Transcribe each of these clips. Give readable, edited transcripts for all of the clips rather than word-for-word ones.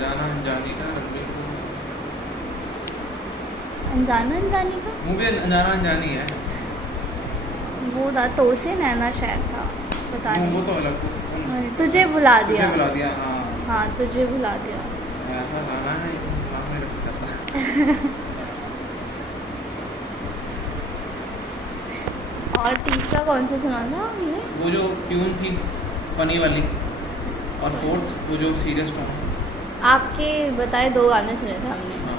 अनजाना अनजानी का रणबीर कपूर। अनजाना अनजानी का मूवी अनजाना अनजानी है। वो था तो से नैना शायद था, पता वो नहीं। तो अलग तुझे भुला तुझे दिया। बुला दिया। हाँ हाँ तुझे भुला दिया। ऐसा गाना है, नाम नहीं रखा था। और तीसरा कौन सा सुना था हमने? वो जो ट्यून थी फनी वाली, और फोर्थ वो जो सीरियस टोन। आपके बताए 2 गाने सुने थे हमने। हाँ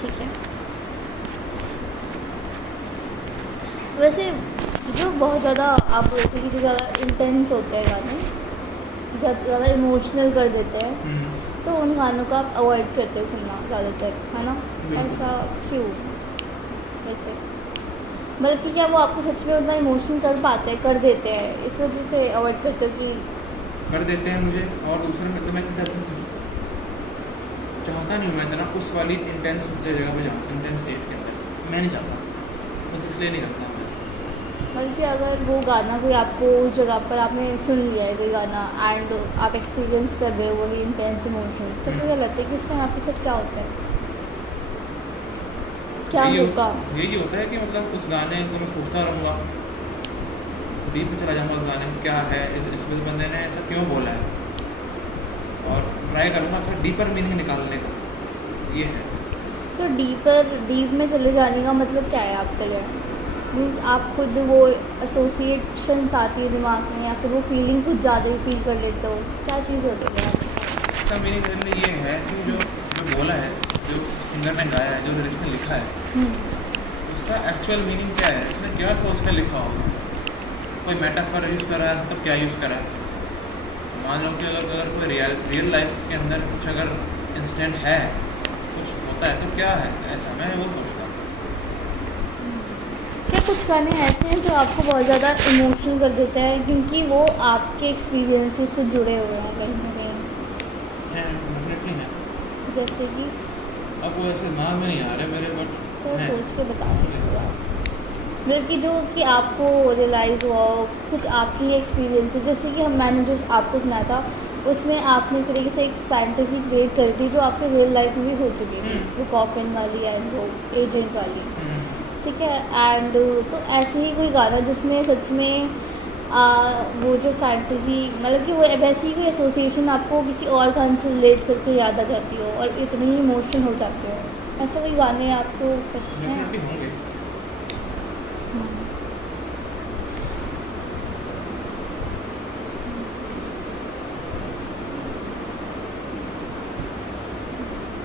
ठीक है। वैसे जो बहुत ज़्यादा आप बोलते हैं कि जो ज़्यादा इंटेंस होते हैं गाने, ज़्यादा इमोशनल कर देते हैं, तो उन गानों को आप अवॉइड करते हो सुनना ज़्यादातर, है ना? बिल्कुल। ऐसा क्यों वैसे? बल्कि क्या वो आपको सच में उतना इमोशनल कर पाते हैं, कर देते हैं, इस वजह से अवॉइड करते हो कि कर देते हैं मुझे। और दूसरा मतलब मैं चाहता नहीं हूँ मैं इतना उस वाली इंटेंस जगह पे जाऊँ, इंटेंस स्टेट के अंदर मैं नहीं चाहता, बस इसलिए नहीं करता मैं। बल्कि अगर वो गाना कोई आपको उस जगह पर आपने सुन लिया है कोई गाना एंड आप एक्सपीरियंस कर रहे हो वही इंटेंस इमोशंस, तो मुझे लगता है कि उस टाइम आपके साथ क्या होता है, क्या होगा? यही होता है कि मतलब उस गाने को मैं सोचता रहूँगा, डीप में चला जाऊँगा उस गाने में क्या है, इस बंदे ने ऐसा क्यों बोला है, और ट्राई करूँगा उसका डीपर मीनिंग निकालने का। ये है। तो डीप में चले जाने का मतलब क्या है आपके लिए? मीन्स आप खुद वो एसोसिएशंस आती है दिमाग में, या फिर वो फीलिंग कुछ ज़्यादा ही फील कर लेते हो, क्या चीज़ होती है आपके साथ? इसका मीनिंग मेरे लिए ये है कि जो जो बोला है, जो सिंगर ने गाया है, जो लिरिक्स में लिखा है, उसका एक्चुअल मीनिंग क्या है, उसने क्या सोच कर लिखा होगा। कोई मेटाफर यूज़ कर रहा है तो क्या यूज़ करा है। मान लो कि अगर कोई रियल लाइफ के अंदर कुछ अगर इंसिडेंट है, कुछ होता है, तो क्या है ऐसा, मैं वो सोचता हूँ। क्या कुछ गाने ऐसे हैं जो आपको बहुत ज़्यादा इमोशनल कर देते हैं क्योंकि वो आपके एक्सपीरियंसेस से जुड़े हुए हैं कहीं ना कहीं? है, डेफिनेटली है। जैसे कि अब वो ऐसे दिमाग में नहीं आ रहे मेरे, बट तो सोच के बता सकते हो आप, बल्कि जो कि आपको रियलाइज़ हुआ हो, कुछ आपकी ही एक्सपीरियंसेस, जैसे कि मैंने जो आपको सुनाया था उसमें आपने एक तरीके से एक फैंटेसी क्रिएट करी थी जो आपके रियल लाइफ में भी हो चुकी थी, वो कॉफिन वाली एंड वो एजेंट वाली, ठीक है। एंड तो ऐसे ही कोई गाना जिसमें सच में वो जो फैंटेसी मतलब कि वो वैसे ही कोई एसोसिएशन आपको किसी और गाने से रिलेट करके याद आ जाती हो और इतने ही इमोशनल हो जाते हो, ऐसे कोई गाने आपको करते हैं? डेफिनेटली होंगे।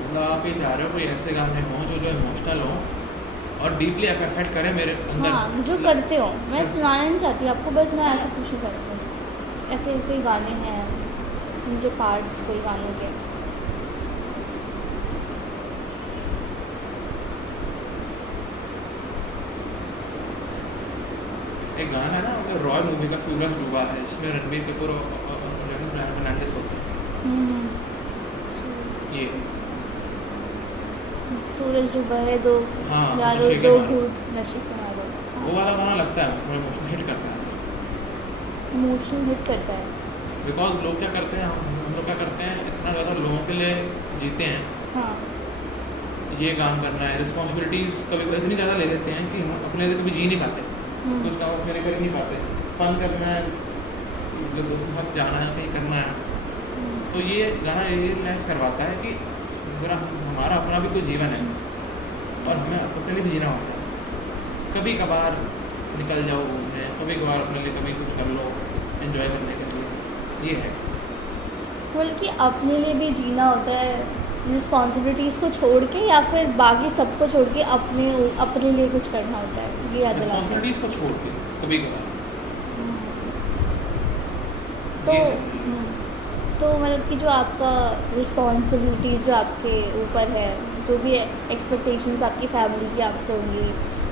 मतलब आप ये चाह रहे हो कोई ऐसे गाने हों जो इमोशनल हों और डीपली अफेक्ट करें मेरे अंदर हाँ, से। जो करते हो, मैं सुनाना नहीं चाहती आपको, बस मैं ऐसे पूछना चाहती हूँ ऐसे कोई गाने हैं उनके पार्ट्स कोई गानों के? एक गाना है ना मतलब रॉय मूवी का, सूरज डूबा है, जिसमें रणबीर कपूर और जेनिफर फर्नांडिस होते हैं। ये सूरज डूबा है दो हाँ, यारो नशे के दो मारो। घूट नशे के मारो, वो वाला गाना लगता है थोड़ा इमोशनल हिट करता है। इमोशनल हिट करता है। बिकॉज लोग क्या करते हैं, हम लोग क्या करते हैं, इतना ज़्यादा लोगों के लिए जीते हैं, हाँ ये काम करना है, रिस्पॉन्सिबिलिटीज़ कभी इतनी ज़्यादा ले लेते हैं कि हम अपने लिए कभी जी नहीं पाते, कुछ काम अपने लिए कर नहीं पाते। फन करना है, मतलब दोस्तों के साथ जाना है, कहीं करना है, तो ये गाना ये रियलाइज करवाता है कि ज़रा हमारा अपना भी कोई जीवन है और हमें अपने लिए भी जीना होता है। कभी कभार निकल जाओ घूमने, कभी कभार अपने लिए कभी कुछ कर लो एंजॉय करने के लिए, ये है। बल्कि अपने लिए भी जीना होता है, रिस्पॉन्सिबिलिटीज़ को छोड़ के या फिर बाकी सबको छोड़ के अपने लिए कुछ करना होता है, ये याद दिलाता है। रिस्पॉन्सिबिलिटीज़ को छोड़ के कभी कभार तो मतलब कि जो आपका रिस्पॉन्सिबिलिटीज़ जो आपके ऊपर है, जो भी एक्सपेक्टेशंस आपकी फैमिली की आपसे होंगी,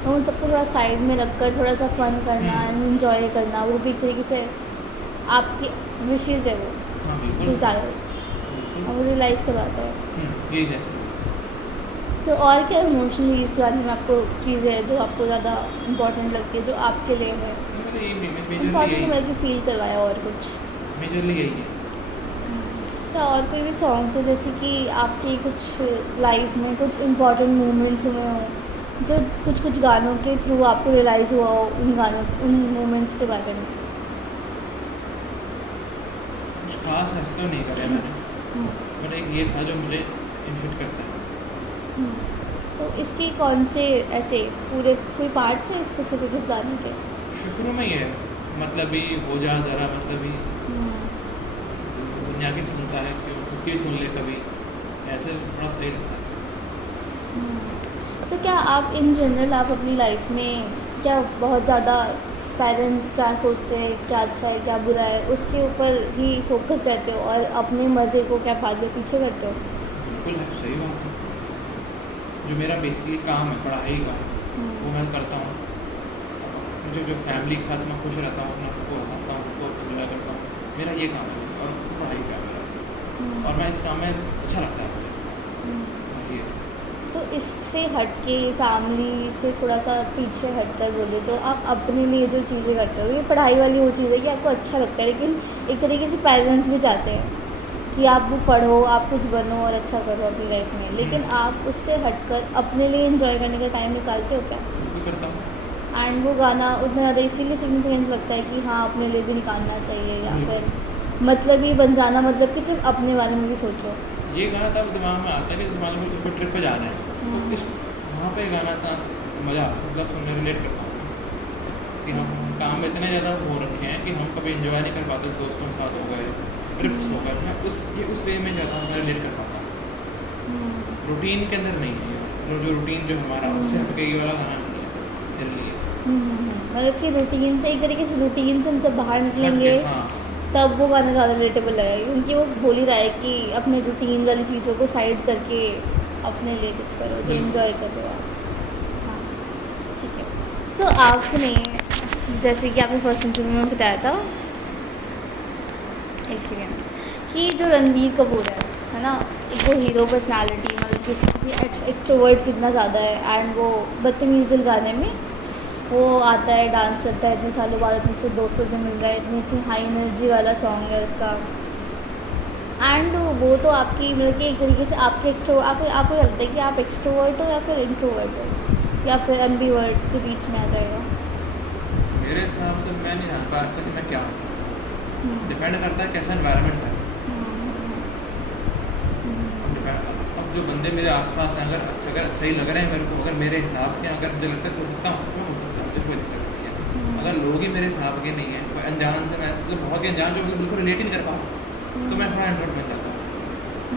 तो उन सबको थोड़ा साइड में रखकर थोड़ा सा फन करना एंड एंजॉय करना, वो भी एक तरीके से आपकी विशेज़ है, वो डिज़ायर्स, और वो रियलाइज़ करवाता है। यही जैसे तो और क्या इमोशनली इस गाने में आपको चीज़ें हैं जो आपको ज़्यादा इम्पोर्टेंट लगती है, जो आपके लिए है मतलब यही मेजरली इम्पोर्टेंट, यही मतलब कि फील करवाया और कुछ? मेजरली यही है। क्या और कोई भी सॉन्ग्स है जैसे कि आपकी कुछ लाइफ में कुछ इम्पोर्टेंट मोमेंट्स हुए हों, जो कुछ कुछ गानों के थ्रू आपको रियलाइज़ हुआ हो उन मोमेंट्स के बारे में? कुछ खास ऐसा तो नहीं करा मैंने, बट एक ये था जो मुझे इनहिट करता है। तो इसके कौन से ऐसे पूरे कोई पार्ट्स हैं स्पेसिफिक इस गाने के? शुरू में ही है, मतलब ही हो जा ज़रा, मतलब ही दुनिया की सुनता है क्यों, खुद की सुन ले कभी, ऐसे थोड़ा सही लगता है। तो क्या आप इन जनरल आप अपनी लाइफ में क्या बहुत ज़्यादा पेरेंट्स क्या सोचते हैं, क्या अच्छा है क्या बुरा है, उसके ऊपर ही फोकस रहते हो और अपने मज़े को क्या बाद में पीछे करते हो? बिल्कुल है, सही बात है। जो मेरा बेसिकली काम है पढ़ाई का, वो मैं करता हूँ। मुझे जो फैमिली के साथ मैं खुश रहता हूँ, अपना सबको हंसाता हूँ, सबको एंजॉय करता हूँ, मेरा ये काम है बस, और पढ़ाई का मेरा, और मैं इस काम में अच्छा लगता है मुझे। ये तो इससे हट के फैमिली से थोड़ा सा पीछे हटकर बोले तो आप अपने लिए जो चीज़ें करते हो, ये पढ़ाई वाली वो चीज़ है कि आपको अच्छा लगता है, लेकिन एक तरीके से पेरेंट्स भी चाहते हैं कि आप वो पढ़ो, आप कुछ बनो और अच्छा करो अपनी लाइफ में, लेकिन आप उससे हटकर अपने लिए एंजॉय करने का टाइम निकालते हो क्या? बिल्कुल करता हूँ। एंड वो गाना उतना ज़्यादा इसीलिए सिग्निफिकेंट लगता है कि हाँ अपने लिए भी निकालना चाहिए, या फिर मतलब ही बन जाना, मतलब कि सिर्फ अपने बारे में भी सोचो। ये गाना तब दिमाग में आता है कि दिमाग में कोई ट्रिप पे जा रहे हैं, तो इस वहाँ पे गाना था मज़ा मतलब सुनने रिलेट करता हूँ कि हम काम में इतने ज़्यादा हो रखे हैं कि हम कभी एंजॉय नहीं कर पाते, दोस्तों के साथ हो गए, ट्रिप्स हो गए, मैं उस वे में ज़्यादा मैं रिलेट कर पाता हूँ। रूटीन के अंदर नहीं है, जो रूटीन जो हमारा उससे हटके ये वाला गाना नहीं है, बस जल्दी है। मतलब कि रूटीन से एक तरीके से रूटीन से हम जब बाहर निकलेंगे हाँ, तब वो गाना ज़्यादा रिलेटेबल लगेगा, क्योंकि वो बोल ही रहा है कि अपने रूटीन वाली चीज़ों को साइड करके अपने लिए कुछ करो जो एंजॉय करो आप। हाँ ठीक है। सो आपने जैसे कि आपने फर्स्ट इंटरव्यू में बताया था, एक सेकेंड, कि जो रणबीर कपूर है ना, एक वो हीरो पर्सनालिटी, मतलब किसी एक्सट्रोवर्ट कितना ज़्यादा है, एंड वो बदतमीज़ दिल गाने में वो आता है, डांस करता है, इतने सालों बाद अपने से दोस्तों से मिल रहा है, इतनी अच्छी हाई एनर्जी वाला सॉन्ग है उसका। एंड वो तो आपकी मतलब कि एक तरीके से आपके आपको लगता है कि आप एक्सट्रोवर्ट हो या फिर इंट्रोवर्ट हो या फिर एम्बीवर्ट के बीच में आ जाएगा? मेरे हिसाब से मैं नहीं जानता आज तक कि मैं क्या हूँ, डिपेंड करता है कैसा एनवायरनमेंट है। अब जो बंदे मेरे आसपास हैं, अगर सही लग रहे हैं मेरे को, अगर मेरे हिसाब के, अगर मुझे लगता है हो सकता हूँ, मैं हो सकता हूँ, मुझे कोई दिक्कत नहीं है। अगर लोग ही मेरे हिसाब के नहीं है, कोई अनजान से, मैं मतलब बहुत ही अनजान जो बिल्कुल रिलेट ही नहीं कर पाऊँ, तो मैं थोड़ा इंट्रोवर्ट बन जाता हूँ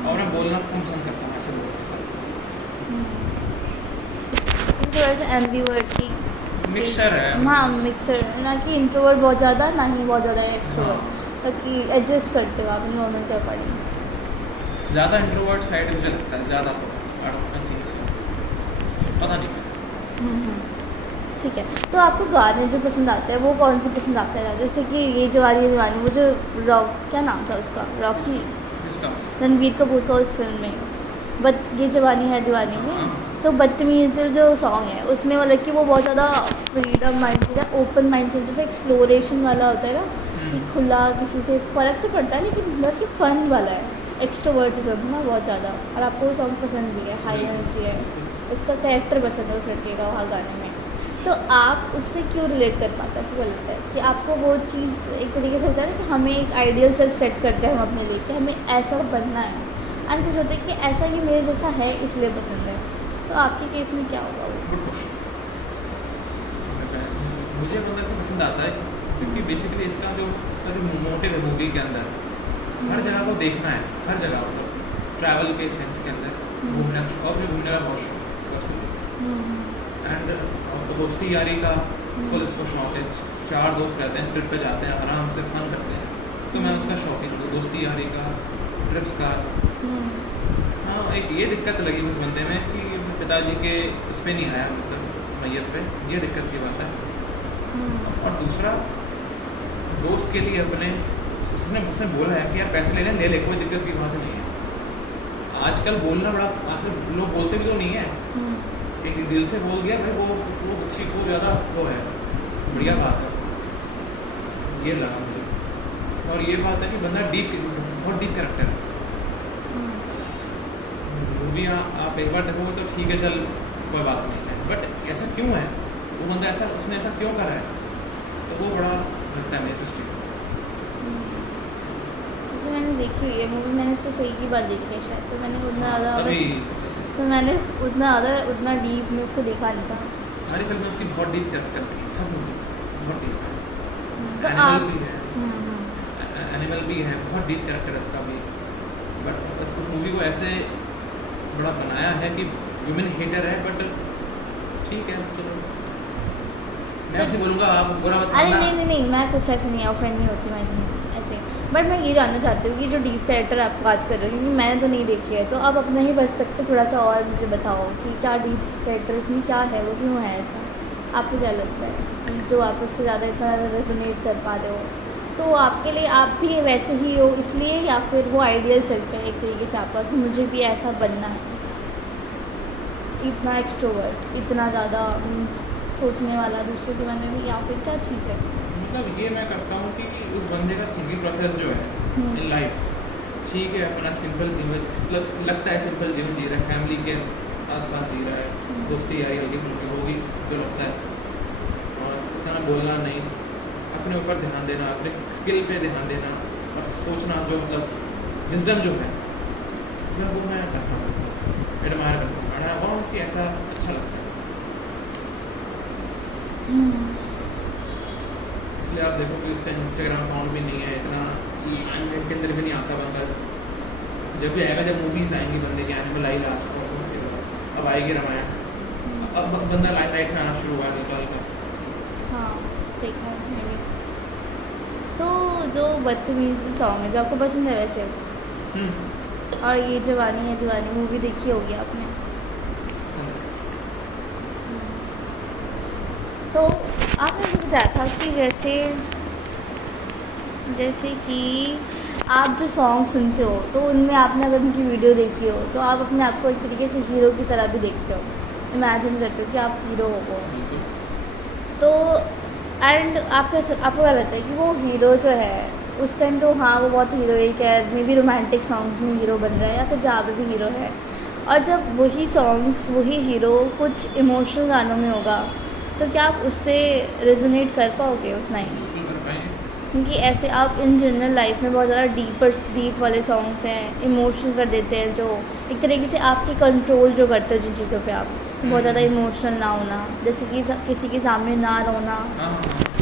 और मैं बोलना कम पसंद करता हूँ ऐसे लोगों के साथ। थोड़ा सा एम्बीवर्ट की मिक्सचर है। हाँ मिक्सर, ना कि इंट्रोवर्ट बहुत ज़्यादा, ना ही बहुत ज़्यादा एक्सट्रोवर्ट, ताकि एडजस्ट करते हो आप इन्वायरमेंट के अकॉर्डिंग। ज़्यादा इंट्रोवर्ट साइड मुझे लगता है, ज़्यादा पता नहीं। ठीक है। तो आपको गाने जो पसंद आते हैं वो कौन से पसंद आते हैं? जैसे कि ये जवानी है दीवानी, वो जो रॉक, क्या नाम था उसका, रॉकी, रणबीर कपूर का उस फिल्म में, ये जवानी है दीवानी में, तो बदतमीज़ दिल जो सॉन्ग है उसमें मतलब कि वो बहुत ज़्यादा फ्रीडम माइंड से, ओपन माइंड से, जैसे एक्सप्लोरेशन वाला होता है ना, कि खुला किसी से फ़र्क तो पड़ता है, लेकिन मतलब कि फ़न वाला है, एक्सट्रोवर्टिज्म ना बहुत ज़्यादा, और आपको वो सॉन्ग पसंद भी है, हाई एनर्जी है, उसका कैरेक्टर पसंद है उस लड़के का वहाँ गाने में, तो आप उससे क्यों रिलेट कर पाते हैं? आपको लगता है कि आपको वो चीज़ एक तरीके से होता है ना कि हमें एक आइडियल सेल्फ सेट करते हैं हम अपने लिए कि हमें ऐसा बनना है, एंड कुछ होता है कि ऐसा ही मेरे जैसा है इसलिए पसंद है, तो आपके केस में क्या होगा वो? मुझे बंदा से पसंद आता है क्योंकि बेसिकली इसका जो मोटिव है मूवी के अंदर, हर जगह को देखना है, हर जगह मतलब ट्रैवल के सेंस के अंदर घूमना, और भी घूमने का बहुत शौक, एंड दोस्ती यारी का फुल इसको शौक है। 4 दोस्त रहते हैं, ट्रिप पे जाते हैं, आराम से फन करते हैं, तो मैं उसका शौक है दोस्ती यारी का, ट्रिप्स का। हाँ, एक ये दिक्कत लगी उस बंदे में कि पिताजी के इस पर नहीं आया, मतलब मैयत पे, ये दिक्कत की बात है। और दूसरा, दोस्त के लिए अपने उसने बोला है कि यार पैसे ले ले, कोई दिक्कत की बात नहीं है, आजकल बोलना बड़ा, आजकल लोग बोलते भी तो नहीं है, एक दिल से बोल दिया भाई, वो अच्छी को ज़्यादा वो है, बढ़िया बात है, ये लगा मुझे। और ये बात है कि बंदा बहुत डीप कैरेक्टर है। मूवी आप एक बार देखोगे तो ठीक है, चल कोई बात नहीं है, बट ऐसा क्यों है, वो बंदा ऐसा, उसने ऐसा क्यों करा है, तो वो बड़ा लगता है इंटरेस्टिंग। वैसे मैंने देखी हुई है मूवी, मैंने सिर्फ एक ही बार देखी है शायद, तो मैंने उतना ज़्यादा उतना डीप में उसको देखा नहीं था। सारी फिल्में उसकी बहुत डीप कैरेक्टर की, सब मूवी बहुत डीप है। तो एनिमल भी है, एनिमल भी है, बहुत डीप कैरेक्टर है उसका भी, बट उस मूवी को ऐसे बड़ा बनाया है कि वुमेन हेटर है, बट ठीक है चलो, मैं ऐसे बोलूँगा आप बुरा मत अरे मानना। नहीं, मैं कुछ ऐसे नहीं ऑफेंड नहीं होती मैं इतनी ऐसे, बट मैं ये जानना चाहती हूँ कि जो डीप कैरेक्टर आप बात कर रहे हो, क्योंकि मैंने तो नहीं देखी है, तो आप अपना ही पर्सपेक्टिव थोड़ा सा और मुझे बताओ कि क्या डीप कैरेक्टर उसमें क्या है, वो क्यों है ऐसा, आपको क्या लगता है जो आप उससे ज़्यादा इतना रेजोनेट कर पा रहे हो, तो आपके लिए आप भी वैसे ही हो इसलिए, या फिर वो आइडियल सेल्फ है एक तरीके से आपका कि मुझे भी ऐसा बनना है, इतना एक्सट्रोवर्ट, इतना ज़्यादा मीन्स सोचने वाला दूसरों के बारे में, या फिर क्या चीज़ है? मतलब ये मैं करता हूँ कि उस बंदे का थिंकिंग प्रोसेस जो है इन लाइफ, ठीक है, अपना सिंपल जीवन, प्लस लगता है सिंपल जीवन जी रहा है, फैमिली के आसपास जी रहा है, दोस्ती यारी हल्की फुल्की होगी जो लगता है, और इतना बोलना नहीं, अपने ऊपर ध्यान देना, अपने स्किल पे ध्यान देना, और सोचना जो मतलब विजडम जो है, वो मैं करता हूँ, एडमायर करता हूँ, मैं हूँ कि ऐसा अच्छा लगता है। इसलिए आप देखो कि उसका इंस्टाग्राम अकाउंट भी नहीं है, इतना लाइमलाइट के अंदर भी नहीं आता बंदा, जब भी आएगा, जब मूवीज आएंगी बंदे की, एनिमल आई लास्ट को, उसके बाद अब आएगी रामायण, अब बंदा लाइमलाइट में आना शुरू हुआ निकाल कर। हाँ देखा है मैंने। तो जो बदतमीज़ी सॉन्ग है जो आपको पसंद है वैसे, और ये जवानी है दीवानी मूवी देखी होगी आपने, तो आपने मुझे बताया था कि जैसे कि आप जो सॉन्ग सुनते हो तो उनमें आपने अगर उनकी वीडियो देखी हो तो आप अपने आप को एक तरीके से हीरो की तरह भी देखते हो, इमेजिन करते हो कि आप हीरो हो, तो एंड आपको क्या लगता है कि वो हीरो जो है उस टाइम तो हाँ वो बहुत हीरोइक है, मे बी रोमांटिक सॉन्ग्स में हीरो बन रहा है या फिर जहाँ पे भी हीरो है, और जब वही सॉन्ग्स वही हीरो कुछ इमोशनल गानों में होगा तो क्या आप उससे रेजोनेट कर पाओगे उतना ही? क्योंकि ऐसे आप इन जनरल लाइफ में बहुत ज़्यादा डीप वाले सॉन्ग्स हैं, इमोशनल कर देते हैं, जो एक तरीके से आपकी कंट्रोल जो करते हो जिन चीज़ों पे आप बहुत ज़्यादा इमोशनल ना होना, जैसे कि किसी के सामने ना रोना,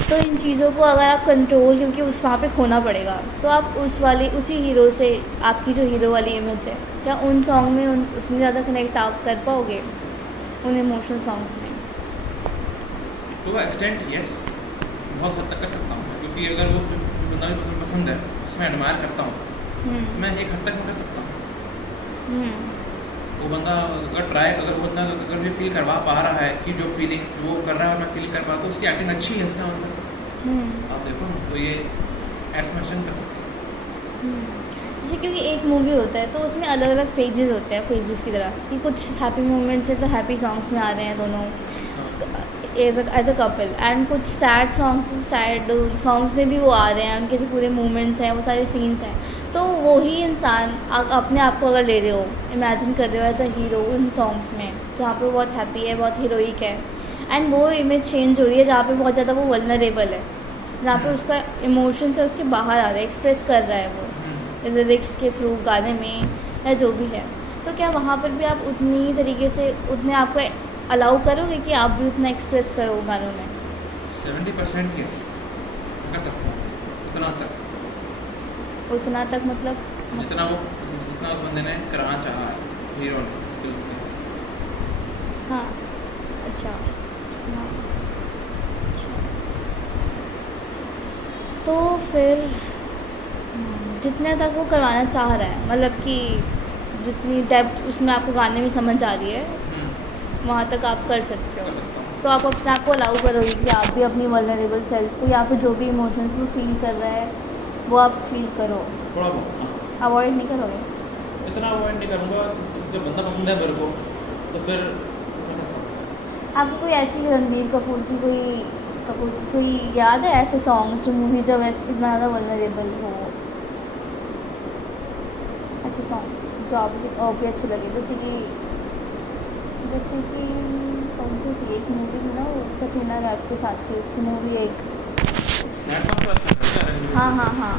तो इन चीज़ों को अगर आप कंट्रोल, क्योंकि उस वहाँ पे खोना पड़ेगा, तो आप उसी हीरो से, आपकी जो हीरो वाली इमेज है, क्या उन सॉन्ग में उतनी ज़्यादा कनेक्ट आप कर पाओगे उन इमोशनल सॉन्ग्स में? तो एक्सटेंट यस, बहुत हद तक कर सकता हूँ, क्योंकि अगर वो जो बंदा मुझे पसंद है उसमें एडमायर करता हूँ, मैं एक हद तक कर सकता हूँ। वो बंदा अगर वो बंदा अगर मुझे फील करवा पा रहा है कि जो फीलिंग वो कर रहा है मैं फील कर पाता हूँ, उसकी एक्टिंग अच्छी है, इसका मतलब आप देखो ना, तो ये एडमिशन कर सकते हैं। जैसे क्योंकि एक मूवी होता है तो उसमें अलग अलग फेजेस होते हैं, फेजेस की तरह कि कुछ हैप्पी मोमेंट्स है तो हैप्पी सॉन्ग्स में आ रहे हैं दोनों एज अ कपल, एंड कुछ सैड सॉन्ग्स में भी वो आ रहे हैं, उनके जो पूरे मूवमेंट्स हैं वो सारे सीन्स हैं, तो वही इंसान अपने आप को अगर ले रहे हो, इमेजिन कर रहे हो एज अ हीरो उन सॉन्ग्स में जहाँ पे वो बहुत हैप्पी है, बहुत हीरोइक है, एंड वो इमेज चेंज हो रही है जहाँ पे बहुत ज़्यादा वो वल्नरेबल है, जहाँ पे उसका इमोशन से उसके बाहर आ रहा है, एक्सप्रेस कर रहा है वो लिरिक्स के थ्रू, गाने में या जो भी है, तो क्या वहाँ पर भी आप उतनी तरीके से उतने आपको अलाउ करोगे कि आप भी उतना एक्सप्रेस करो गानों में? 70% यस कर सकता हूँ, उतना तक मतलब जितना उस बंदे ने कराना चाहा है, हीरो ने। हाँ अच्छा, हाँ। तो फिर जितने तक वो करवाना चाह रहा है, मतलब कि जितनी डेप्थ उसमें आपको गाने में समझ आ रही है वहाँ तक आप कर सकते हो, तो आप अपने आप को अलाउ करोगे कि आप भी अपनी वल्नरेबल सेल्फ को या फिर जो भी इमोशंस वो फील कर रहा है वो आप फील करो, थोड़ा बहुत अवॉइड नहीं करोगे? इतना अवॉइड नहीं करूँगा। जब बंदा पसंद है मेरे को तो फिर आपको कोई ऐसी रणबीर कपूर की कोई याद है ऐसे सॉन्ग्स जो मूवी जब ऐसे इतना ज़्यादा वल्नरेबल हो, ऐसे सॉन्ग्स जो आपको भी अच्छे लगे? जैसे कि कौन सी थी एक मूवी थी ना, वो कटरीना कैफ के साथ थी, उसकी मूवी एक। सैड सॉन्ग तो अच्छा लगता है। हाँ हाँ हाँ,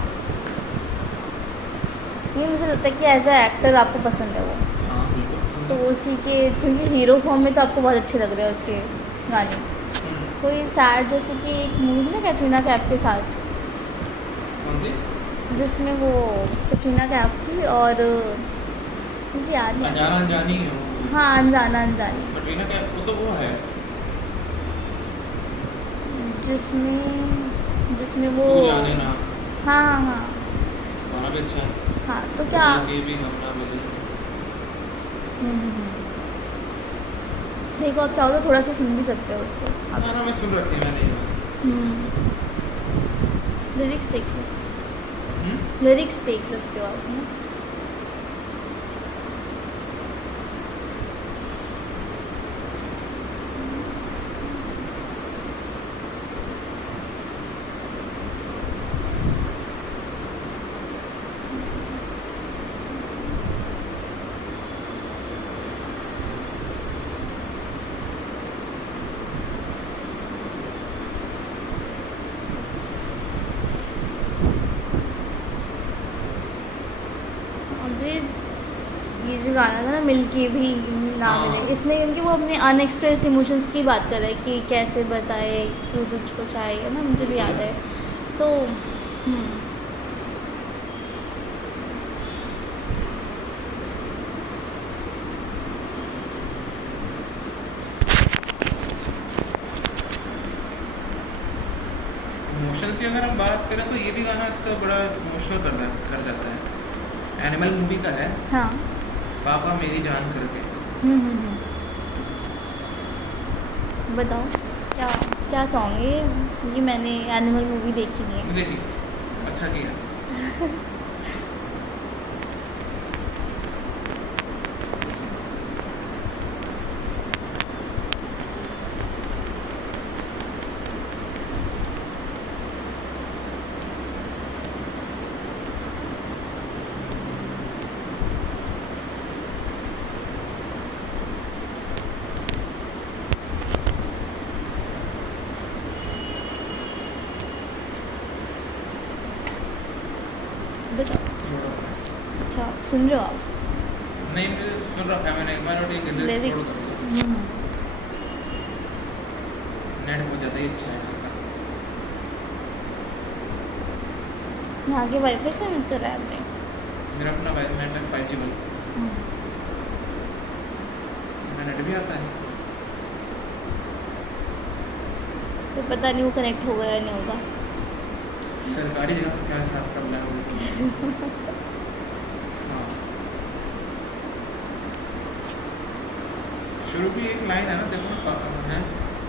ये मुझे लगता है कि एज अ एक्टर आपको पसंद है वो, हाँ बिल्कुल। तो उसी के, क्योंकि हीरो फॉर्म में तो आपको बहुत अच्छे लग रहे हैं उसके गाने। कोई सैड, जैसे कि एक मूवी ना कैटरीना कैफ के साथ, कौन सी? जिसमें वो कैटरीना कैफ थी और मुझे याद नहीं। अनजाना अनजानी है वो। हाँ, अनजाना अनजानी, कटरीना कैफ वो तो वो है जिसमें वो, तू जाने ना, हाँ हाँ हाँ गाना भी अच्छा है। हाँ, तो क्या ये भी हम ना मिले। देखो, आप चाहो तो थोड़ा सा सुन भी सकते हो उसको आप। गाना मैं सुन रखी मैंने। लिरिक्स देख लो, लिरिक्स देख सकते हो आप, है ना? ये जो गाना था ना, मिलके भी ना मिले, हाँ। इसमें क्योंकि वो अपने अनएक्सप्रेस्ड इमोशंस की बात कर रहा है कि कैसे बताए तू तुझको चाहे, है ना? मुझे भी याद है तो। इमोशंस की अगर हम बात करें तो ये भी गाना इसका बड़ा इमोशनल कर जाता है। एनिमल मूवी का है, हाँ। पापा मेरी जान करके। बताओ क्या क्या सॉन्ग है ये? मैंने एनिमल मूवी देखी नहीं है। देखिए, अच्छा किया। बताओ। अच्छा, सुन रहे हो आप? नहीं, मुझे सुन रखा है मैंने, एक बार और लिरिक्स। नेट बहुत ज़्यादा ही अच्छा है यहाँ का। यहाँ के वाईफाई से नहीं कर रहा है आपने? मेरा अपना नेट है 5G वाला, मेरा नेट भी आता है। तो पता नहीं वो कनेक्ट होगा या नहीं होगा। सरकारी जगह पे क्या हिसाब करना है वो। हाँ, शुरू की एक लाइन है ना, देखो ना, है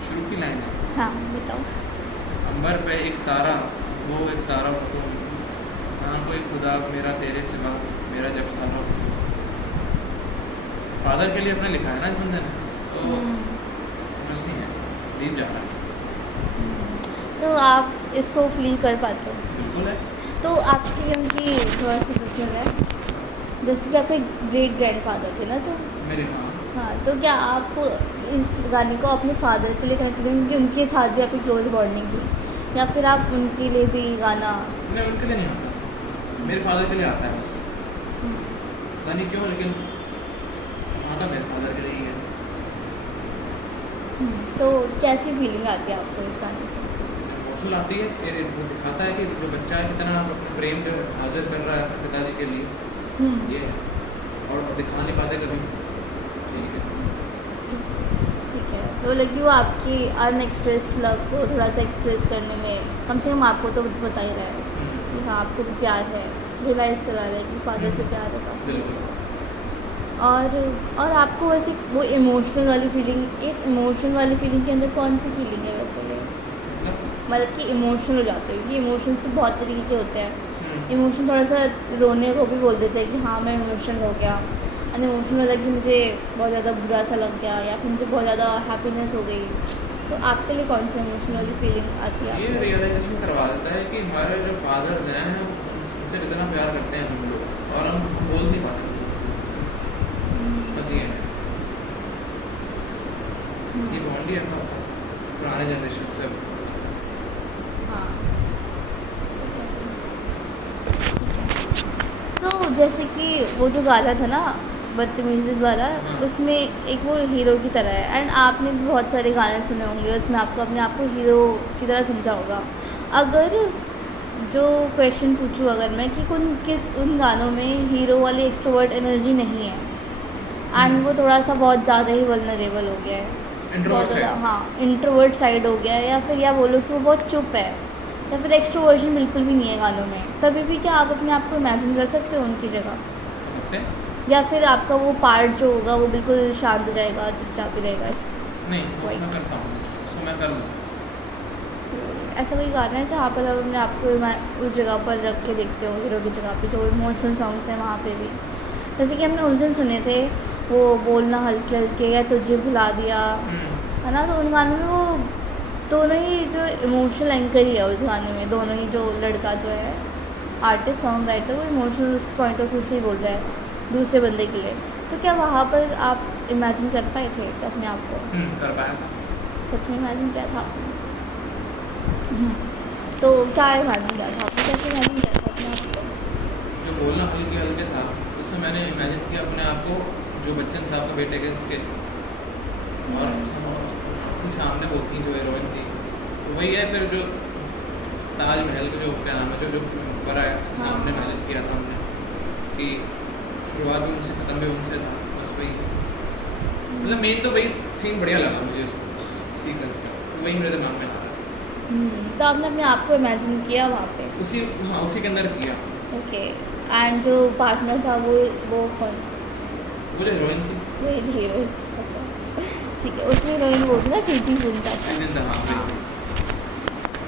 शुरू की लाइन है। हाँ, बताओ। अंबर पे एक तारा, वो एक तारा हो तुम, ना कोई खुदा मेरा तेरे सिवा, मेरा जब सालो। फादर के लिए अपने लिखा है ना इस बंदे ने, तो इंटरेस्टिंग है, डीप जा रहा है। तो आप इसको फील कर पाते हो? बिल्कुल है। तो आपकी उनकी थोड़ा सा पर्सनल है, जैसे कि आपके ग्रेट ग्रैंडफादर थे ना जो, मेरे हाँ, हाँ, तो क्या आप इस गाने को अपने फादर के लिए कनेक्ट करेंगे क्योंकि उनके साथ भी आपकी क्लोज बॉन्डिंग थी, या फिर आप उनके लिए भी गाना? नहीं, उनके लिए नहीं आता, मेरे फादर के लिए आता है बस। पता नहीं क्यों, लेकिन आता मेरे फादर के लिए ही है। तो कैसी फीलिंग आती है आपको इस गाने से? इमोशनल आती है, ये वो दिखाता है कि जो बच्चा है कितना अपने प्रेम को हाजिर कर रहा है अपने पिताजी के लिए, ये और दिखा नहीं पाते कभी। ठीक है, ठीक है, तो लगी वो आपकी अनएक्सप्रेस्ड लव को थोड़ा सा एक्सप्रेस करने में, कम से कम आपको तो बता ही रहा है कि हाँ आपको भी प्यार है, रियलाइज़ करवा रहा है कि फादर से प्यार है काफ़ी। बिल्कुल। और आपको वैसे वो इमोशनल वाली फीलिंग, इस इमोशनल वाली फीलिंग के अंदर कौन सी फीलिंग है वैसे? मतलब कि इमोशनल हो जाते हो, क्योंकि इमोशंस तो बहुत तरीके के होते हैं, इमोशन थोड़ा सा रोने को भी बोल देते हैं कि हाँ मैं इमोशनल हो गया, और इमोशनल मतलब कि मुझे बहुत ज़्यादा बुरा सा लग गया या फिर मुझे बहुत ज़्यादा हैप्पीनेस हो गई। तो आपके लिए कौन सी इमोशनल वाली फीलिंग आती है? ये रियलाइजेशन करवा देता है कि हमारे जो फादर्स हैं उनसे कितना प्यार करते हैं हम लोग, और हम बोल नहीं पाते। बस ये है, ये बॉन्ड ही ऐसा होता है पुराने जनरेशन से। हाँ, तो जैसे कि वो जो गाना था ना बदतमीजी वाला, हाँ। उसमें एक वो हीरो की तरह है, एंड आपने भी बहुत सारे गाने सुने होंगे, उसमें आपको अपने आप को हीरो की तरह समझा होगा। अगर जो क्वेश्चन पूछूं अगर मैं कि उन गानों में हीरो वाली एक्सट्रोवर्ट एनर्जी नहीं है, एंड वो थोड़ा सा बहुत ज़्यादा ही वल्नरेबल हो गया है, Introvert बहुत ज़्यादा, side। हाँ इंट्रोवर्ट साइड हो गया है, या फिर या बोलो कि वो बहुत चुप है, या फिर एक्सट्रोवर्जन बिल्कुल भी नहीं है गानों में, तभी भी क्या आप अपने आप को इमेजिन कर सकते हो उनकी जगह? कर सकते हैं? या फिर आपका वो पार्ट जो होगा वो बिल्कुल शांत हो जाएगा, चुपचाप ही रहेगा? नहीं, उसमें करता हूँ, उसको मैं कर लूँ। ऐसा कोई गाना है जहाँ पर आप अपने आप को उस जगह पर रख के देखते हो, हीरो की जगह पे? जो इमोशनल सॉन्ग्स हैं वहाँ पे भी, जैसे कि हमने उस दिन सुने थे वो बोलना हल्के हल्के या तुझे भुला दिया, है ना, तो उन गानों में वो दोनों ही जो इमोशनल एंकर ही है उस गाने में, दोनों ही जो लड़का जो है आर्टिस्ट सॉन्ग राइटर वो इमोशनल उस पॉइंट ऑफ व्यू से ही बोल रहा है दूसरे बंदे के लिए। तो क्या वहाँ पर आप इमेजिन कर पाए थे अपने आप को? कर पाया था। सच में इमेजिन किया था आपने? तो क्या इमेजिन किया था आपने, कैसे इमेजिन किया था अपने आप को? जो बोलना हल्के हल्के था उससे मैंने इमेजिन किया अपने आप को जो बच्चन साहब के बेटे के इसके, और थी सामने वो थी जो हीरोइन थी, तो वही है। फिर जो ताजमहल का जो क्या नाम है जो ऊपर है उसके सामने इमेजिन किया था हमने कि शुरुआत भी उनसे ख़त्म भी उनसे था, बस वही। मतलब मेन तो वही सीन बढ़िया लगा मुझे उस सीक्वेंस का, वही मेरे दिमाग में आ रहा। तो आपने अपने आप को इमेजिन किया वहाँ पे? उसी के अंदर किया। ओके, एंड जो पार्टनर था वो कौन? वो जो हीरोइन थी वही हीरोइन, अच्छा ठीक है। उसमें हीरोइन वो थी ना कृति जिंटा, हाँ।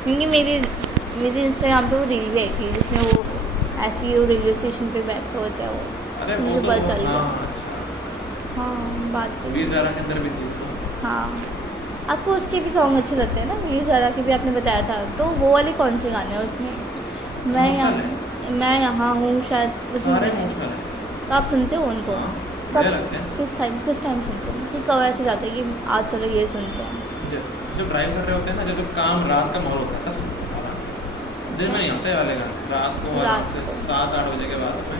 क्योंकि मेरे इंस्टाग्राम पे वो रील भी आई थी जिसमें वो ऐसे ही वो रेलवे स्टेशन पे बैठा होता है, अरे वो वो मुझे तो पता चल गया। अच्छा। हाँ बात तो, वीर ज़ारा के अंदर भी थी तो। हाँ आपको उसके भी सॉन्ग अच्छे लगते हैं ना, वीर ज़ारा के भी आपने बताया था, तो वो वाले कौन से गाने हैं उसमें? मैं यहाँ हूँ शायद उसमें। सारे इमोशनल हैं। तो आप सुनते हो उनको? हाँ, कब, बढ़िया लगते हैं। किस टाइम सुनते हो कि कब ऐसे जाते हैं कि आज चलो ये सुनते हैं? जब ड्राइव कर रहे होते हैं ना, जब काम रात का माहौल होता है तब सुनते हैं आराम। दिन में नहीं आते वाले गाने, रात को आराम से 7-8 बजे के बाद में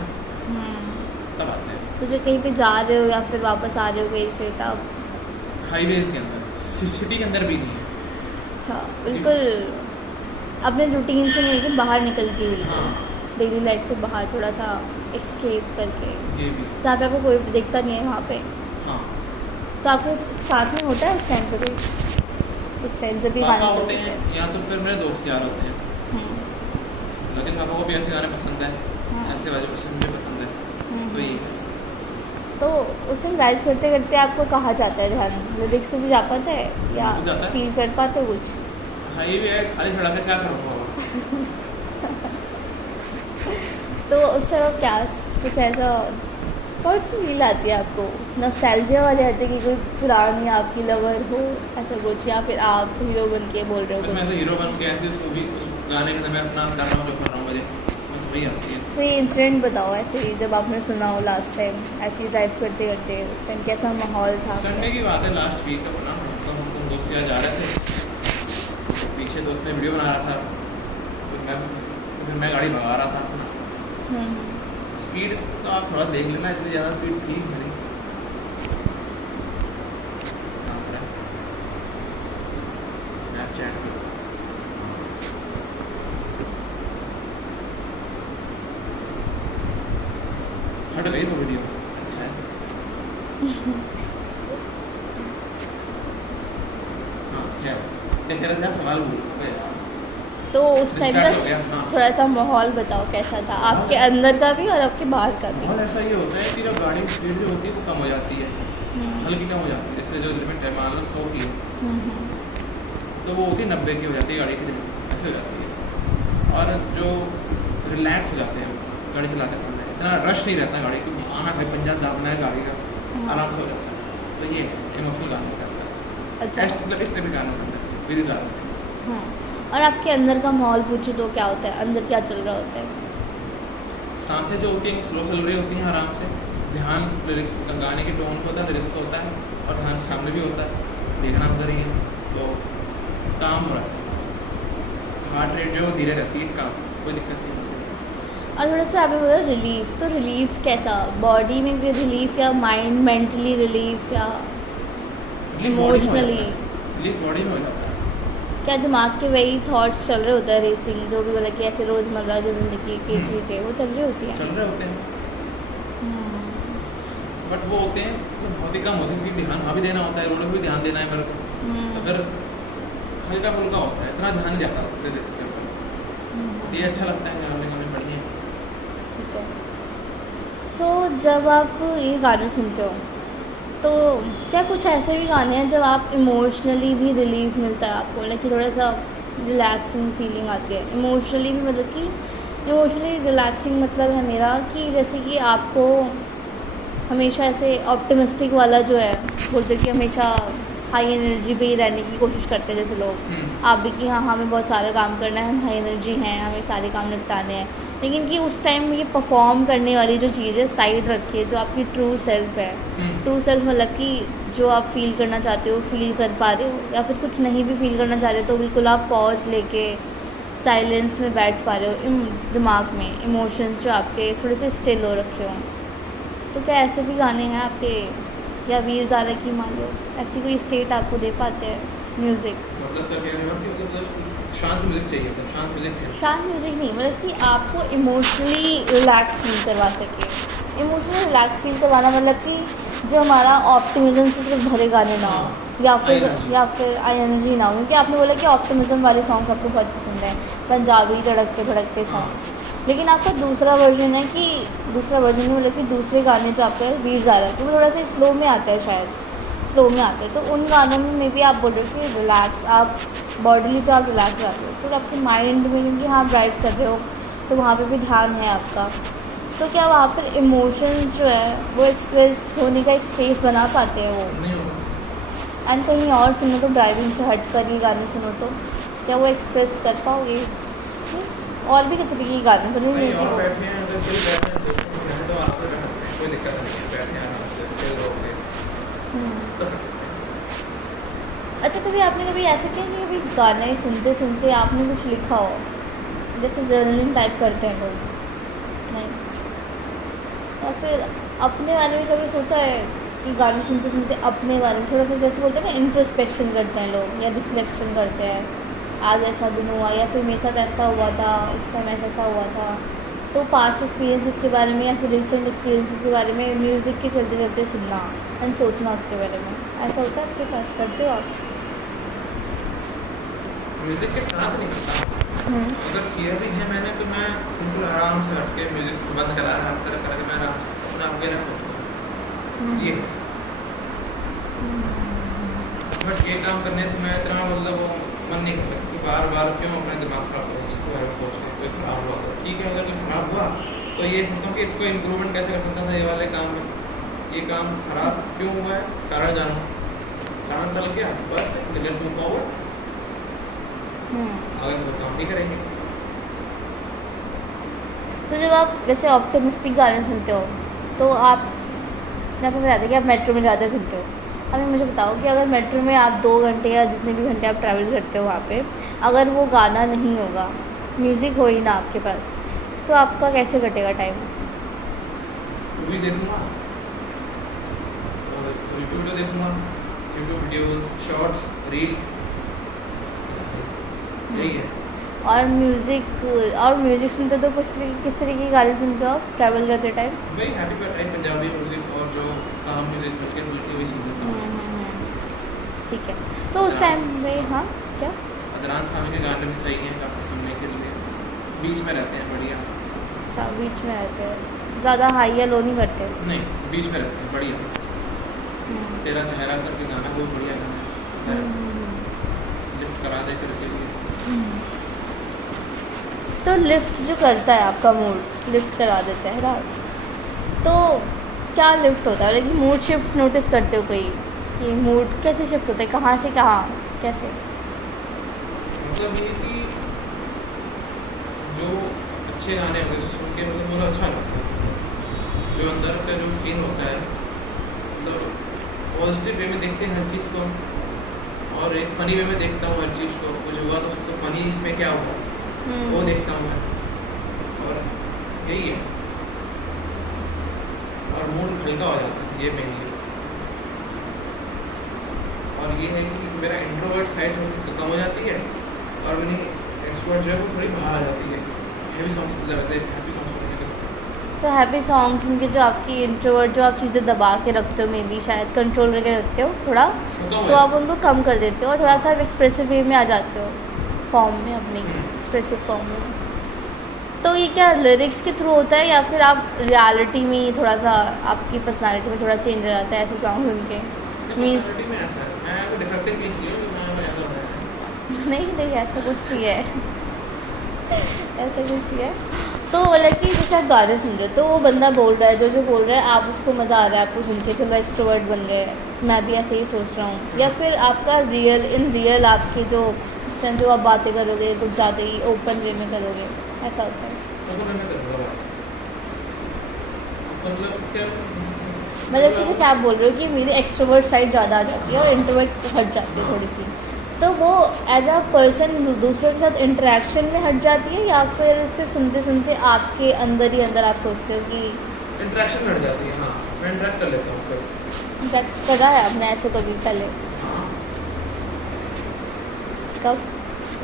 तब आते हैं। तो जो कहीं पे जा रहे हो या फिर वापस आ रहे हो कहीं से तब? हाईवेज के अंदर, सिटी के अंदर भी नहीं है। अच्छा, बिल्कुल अपने रूटीन से मिलकर बाहर निकल के हुई, हाँ। डेली लाइफ से बाहर थोड़ा सा एक्सकेप करके, ये भी। जहाँ पे आपको कोई दिखता नहीं है वहाँ पे। हाँ। तो आपके साथ में होता है उस टाइम पे कोई, उस टाइम जब भी पापा गाने होते चलते हैं हैं? या तो फिर मेरे दोस्त यार होते हैं, लेकिन पापा को भी ऐसे गाने पसंद है, हाँ। ऐसे वाले मुझे पसंद है, तो ये है। तो उसमें ड्राइव करते करते आपको कहाँ जाता है ध्यान? लिरिक्स पे भी जा पाता है या बिल्कुल जाता है। फील कर पाते हो कुछ? हाईवे है, खाली सड़क है, क्या करूँगा? तो उस तरह क्या कुछ ऐसा कौन सी फील आती है आपको? नॉस्टैल्जिया वाली आती है कि कोई पुरानी आपकी लवर हो ऐसा कुछ, या फिर आप हीरो बन के बोल रहे हो बस मैं कुछ? ऐसे हीरो बन के ऐसे उस मूवी उस गाने के अंदर मैं अपना कर रहा हूँ जो कर रहा हूँ, मुझे बस वही आती है। कोई इंसिडेंट बताओ ऐसे ही जब आपने सुना हो लास्ट टाइम, ऐसे ही ड्राइव करते करते उस टाइम कैसा माहौल था? संडे की बात है, लास्ट वीक का बना, तो हम तुम दोस्त यार जा रहे थे, पीछे दोस्त ने वीडियो बना रहा था, फिर मैं गाड़ी भगा रहा था अपना। स्पीड तो आप थोड़ा देख लेना, इतनी ज़्यादा स्पीड थी मेरी। स्नैपचैट पे हट गई वो वीडियो, अच्छा है। हाँ क्या कह रहे थे, सवाल भूल गए यार। तो उस टाइम का Restart हो गया, हाँ। थोड़ा सा माहौल बताओ कैसा था, आपके अंदर का भी और आपके बाहर का भी? माहौल ऐसा ये होता है कि जब गाड़ी की स्पीड जो होती है वो कम हो जाती है, हल्की कम हो जाती है, जैसे जो लिमिट है मान लो 100 की है, तो वो होती है 90 की हो जाती है गाड़ी की लिमिट, ऐसे हो जाती है। और जो रिलैक्स हो जाते हैं गाड़ी चलाते समय, इतना रश नहीं रहता गाड़ी को, आना है पंजा दाबना है गाड़ी का, आराम से हो जाता है। तो ये इमोशनल गानों का अच्छा। मतलब इस टाइप के गानों का फिर ज़्यादा। हाँ, और आपके अंदर का माहौल पूछूँ तो क्या होता है, अंदर क्या चल रहा होता है? सांसें जो होती हैं स्लो चल रही होती हैं आराम से, ध्यान लिरिक्स गाने के टोन पर होता है, लिरिक्स पर होता है, और ध्यान सामने भी होता है, देखना उधर ही है, तो काम हो रहा है, हार्ट रेट जो है वो धीरे रहती है, काम कोई दिक्कत नहीं होती। और थोड़ा सा आपने बोला रिलीफ, तो रिलीफ कैसा, बॉडी में भी रिलीफ या माइंड मेंटली रिलीफ या इमोशनली? रिलीफ बॉडी में हो जाता है। क्या दिमाग के वही थॉट्स चल रहे होते हैं, रेसिंग जो भी मतलब कि ऐसे रोज़मर्रा की ज़िंदगी की चीज़ें वो चल रही होती हैं? चल रहे होते हैं, बट वो होते हैं मतलब बहुत ही कम होते हैं, क्योंकि ध्यान वहाँ भी देना होता है, रोड पे भी ध्यान देना है मेरे को, तो फिर हल्का फुल्का होता है, इतना ध्यान नहीं जाता लिरिक्स के ऊपर। ये अच्छा लगता है, गाने गाने बढ़िया। ठीक है। सो जब आप ये गाने सुनते हो तो क्या कुछ ऐसे भी गाने हैं जब आप इमोशनली भी रिलीफ मिलता है आपको, मतलब कि थोड़ा सा रिलैक्सिंग फीलिंग आती है इमोशनली भी, मतलब कि इमोशनली रिलैक्सिंग मतलब है मेरा कि जैसे कि आपको हमेशा ऐसे ऑप्टिमिस्टिक वाला जो है, बोलते हैं कि हमेशा हाई एनर्जी पे ही रहने की कोशिश करते हैं जैसे लोग, आप भी कि हाँ हमें बहुत सारा काम करना है, हम हाई एनर्जी हैं, हमें सारे काम निपटाने हैं, लेकिन कि उस टाइम ये परफॉर्म करने वाली जो चीज़ है साइड रखिए, जो आपकी ट्रू सेल्फ है। ट्रू सेल्फ मतलब कि जो आप फील करना चाहते हो फील कर पा रहे हो, या फिर कुछ नहीं भी फील करना चाह रहे हो तो बिल्कुल आप पॉज लेके साइलेंस में बैठ पा रहे हो, दिमाग में इमोशंस जो आपके थोड़े से स्टिल हो रखे हों। तो क्या ऐसे भी गाने हैं आपके, या वीर ज़ारा की मान लो, ऐसी कोई स्टेट आपको दे पाते हैं म्यूज़िक? मतलब क्या कह रहे हो कि मतलब शांत म्यूजिक चाहिए था, शांत म्यूजिक नहीं, शांत म्यूज़िक नहीं, मतलब कि आपको इमोशनली रिलैक्स फील करवा सके। इमोशनली रिलैक्स फील करवाना मतलब कि जो हमारा ऑप्टिमिज्म से सिर्फ भरे गाने ना हो, या फिर आई एनर्जी ना हो, क्योंकि आपने बोला कि ऑप्टिमिज्म वाले सॉन्ग्स आपको बहुत पसंद हैं, पंजाबी धड़कते भड़कते सॉन्ग्स, लेकिन आपका दूसरा वर्जन है कि दूसरा वर्जन में मतलब कि दूसरे गाने जो आपके वीर ज़ारा के वो थोड़ा सा स्लो में आता है, शायद स्लो में आते हैं, तो उन गानों में भी आप बोल रहे हो कि रिलैक्स, आप बॉडीली तो आप रिलैक्स जाते हो, तो आपके माइंड में क्योंकि हाँ ड्राइव कर रहे हो तो वहाँ पे भी ध्यान है आपका, तो क्या वहाँ पर इमोशंस जो है वो एक्सप्रेस होने का एक स्पेस बना पाते हैं वो? नहीं होगा। एंड कहीं और सुनो तो ड्राइविंग से हट कर ये गाने सुनो तो क्या वो एक्सप्रेस कर पाओगे? मीन्स और भी कितने के गाने सुनो नहीं, और बैठे हैं अगर चिल बैठे हैं दोस्तों के साथ तो आप कर सकते हैं, कोई दिक्कत नहीं है, बैठे हैं आराम से चिल होके तो कर सकते हैं। अच्छा, कभी आपने कभी ऐसे किया कि कभी गाने सुनते सुनते आपने कुछ लिखा हो, जैसे जर्नलिंग टाइप करते हैं लोग? नहीं? या फिर अपने बारे में कभी सोचा है कि गाने सुनते सुनते अपने बारे में थोड़ा सा, जैसे बोलते हैं ना इंट्रोस्पेक्शन करते हैं लोग, या रिफ्लेक्शन करते हैं, आज ऐसा दिन हुआ या फिर मेरे साथ ऐसा हुआ था, उस टाइम ऐसा हुआ था, तो पास्ट एक्सपीरियंसेस के बारे में या फिर रिसेंट एक्सपीरियंसेस के बारे में म्यूज़िक के चलते चलते सुनना एंड सोचना उसके बारे में, ऐसा होता है आपके साथ? करते हो आप? म्यूजिक के साथ नहीं करता, अगर किया भी है मैंने तो मैं बिल्कुल आराम से हट के म्यूजिक बंद करा है, हर तरह करके मैं आराम से अपना वगैरह सोचता हूँ, ये है। बट ये काम करने से मैं इतना मतलब वो मन नहीं करता कि बार बार क्यों अपना दिमाग खराब करो, इसके बारे में सोच के कोई खराब हुआ तो ठीक है, अगर कोई खराब हुआ तो ये सोचता हूँ कि इसको इम्प्रूवमेंट कैसे कर सकता था ये वाले काम में, ये काम खराब क्यों हुआ है, कारण जानो, कारण तल गया बस लेट्स मूव फॉरवर्ड, आगे वो काम भी करेंगे। तो जब आप वैसे ऑप्टिमिस्टिक गाने सुनते हो तो आप, मैं आपको बताते कि आप मेट्रो में ज़्यादा सुनते हो, अभी मुझे बताओ कि अगर मेट्रो में आप 2 घंटे या जितने भी घंटे आप ट्रैवल करते हो वहाँ पे अगर वो गाना नहीं होगा, म्यूज़िक हो ही ना आपके पास, तो आपका कैसे कटेगा टाइम? मूवी देखूंगा, यूट्यूब वीडियो देखूंगा, यूट्यूब वीडियोस, शॉर्ट्स, रील्स, यही है। और म्यूज़िक सुनते हो तो किस तरीके के गाने सुनते हो आप ट्रैवल करते टाइम? वही हैप्पी बर्थडे पंजाबी म्यूजिक और जो काम म्यूजिक मिलके वही सुन लेता हूँ। ठीक है, तो उस टाइम में हाँ क्या अदनान सामी के गाने भी सही हैं काफ़ी सुनने के लिए, बीच में रहते हैं, बढ़िया। अच्छा, बीच में रहते हैं, ज़्यादा हाई या लो नहीं करते? नहीं, बीच में रहते हैं, बढ़िया। तेरा चेहरा करके गाना बहुत बढ़िया गाना है, लिफ्ट करा दे करके लिए। तो तो लिफ्ट जो करता है आपका मूड, लिफ्ट करा देता है ना, तो क्या लिफ्ट होता है? लेकिन मूड शिफ्ट्स नोटिस करते हो कोई कि मूड कैसे शिफ्ट होता है, कहाँ से कहाँ, कैसे? मतलब ये कि जो अच्छे गाने होते हैं, जो सुन के मतलब मुझे अच्छा लगता है, जो अंदर का जो फील होता है, मतलब पॉजिटिव वे में देखते हैं हर चीज़ को, और एक फ़नी वे में देखता हूँ हर चीज़ को। कुछ हुआ तो फ़नी इसमें क्या हुआ वो देखता हूँ मैं, और यही है, और मूड हल्का हो जाता है ये मेनली। और ये है कि मेरा इंट्रोवर्ट साइड थोड़ी कम हो जाती है, और मेरी एक्सट्रोवर्ट जो है वो थोड़ी बाहर आ जाती है। हैप्पी सॉन्ग्स, मतलब वैसे हैप्पी सॉन्ग्स सुनने के। तो हैप्पी सॉन्ग सुन के जो आपकी इंट्रोवर्ट जो आप चीज़ें दबा के रखते हो, मे बी शायद कंट्रोल करके रखते हो थोड़ा, तो आप उनको कम कर देते हो और थोड़ा सा एक्सप्रेसिव वे में आ जाते हो, फॉर्म में, अपनी एक्सप्रेसिव फॉर्म में। तो ये क्या लिरिक्स के थ्रू होता है, या फिर आप रियलिटी में ही थोड़ा सा आपकी पर्सनालिटी में थोड़ा चेंज आ जाता है ऐसे सॉन्ग सुन के? मीन्स नहीं ऐसा कुछ नहीं है ऐसा कुछ नहीं है। तो मतलब कि जैसे आप गाने सुन रहे हो तो वो बंदा बोल रहा है जो बोल रहा है, आप उसको मज़ा आ रहा है आपको सुन के, चलो एक्सट्रोवर्ट बन गए, मैं भी ऐसे ही सोच रहा हूँ। या फिर आपका रियल आपके जो आप बातें करोगे कुछ ज़्यादा ही ओपन वे में करोगे, ऐसा होता है? मतलब कि जैसे आप बोल रहे हो कि मेरी एक्सट्रोवर्ट साइड ज़्यादा आ जाती है और इंट्रोवर्ट हट जाती है थोड़ी सी, तो वो एज अ पर्सन दूसरों के साथ इंटरेक्शन में हट जाती है, या फिर सिर्फ सुनते सुनते आपके अंदर ही अंदर आप सोचते हो कि इंटरेक्शन हट जाती है? हाँ, मैं इंटरेक्ट कर लेता हूँ। इंटरेक्ट करा है आपने ऐसे कभी पहले? हाँ। कब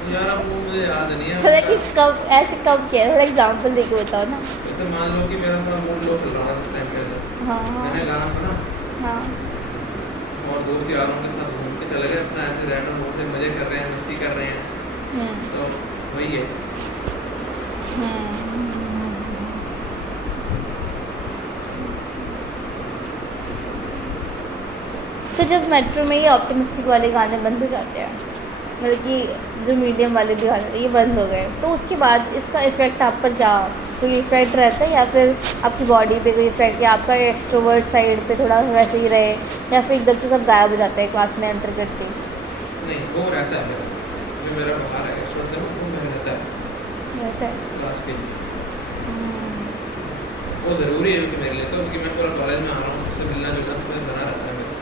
यार अब वो मुझे याद नहीं है, मतलब कि कब, ऐसे कब किया है, थोड़ा एग्जाम्पल दे के बताओ ना। जैसे मान लो कि मेरा थोड़ा मूड लो चल रहा था उस टाइम पे, हाँ मैंने गाना सुना हाँ और दोस्त यारों के साथ घूम के चले गए, अपना ऐसे रैंडम मोड से मजे कर रहे हैं, मस्ती कर रहे हैं, तो वही है। तो जब मेट्रो में ये ऑप्टिमिस्टिक वाले गाने बंद हो जाते हैं, मतलब कि जो मीडियम वाले भी गाने ये बंद हो गए, तो उसके बाद इसका इफ़ेक्ट आप पर क्या, कोई इफ़ेक्ट रहता है, या फिर आपकी बॉडी पे कोई इफ़ेक्ट, या आपका एक्सट्रोवर्ट साइड पे थोड़ा वैसे ही रहे, या फिर एकदम से सब गायब हो जाता है क्लास में एंटर करते? नहीं, वो रहता है मेरा, जो मेरा बाहर है एक्सट्रोवर्ट से वो मेरा रहता है क्लास के लिए। वो ज़रूरी है कि मेरे लिए, तो क्योंकि मैं पूरा कॉलेज में आ रहा हूँ, सबसे मिलना जुलना सब बना रहता है मेरा।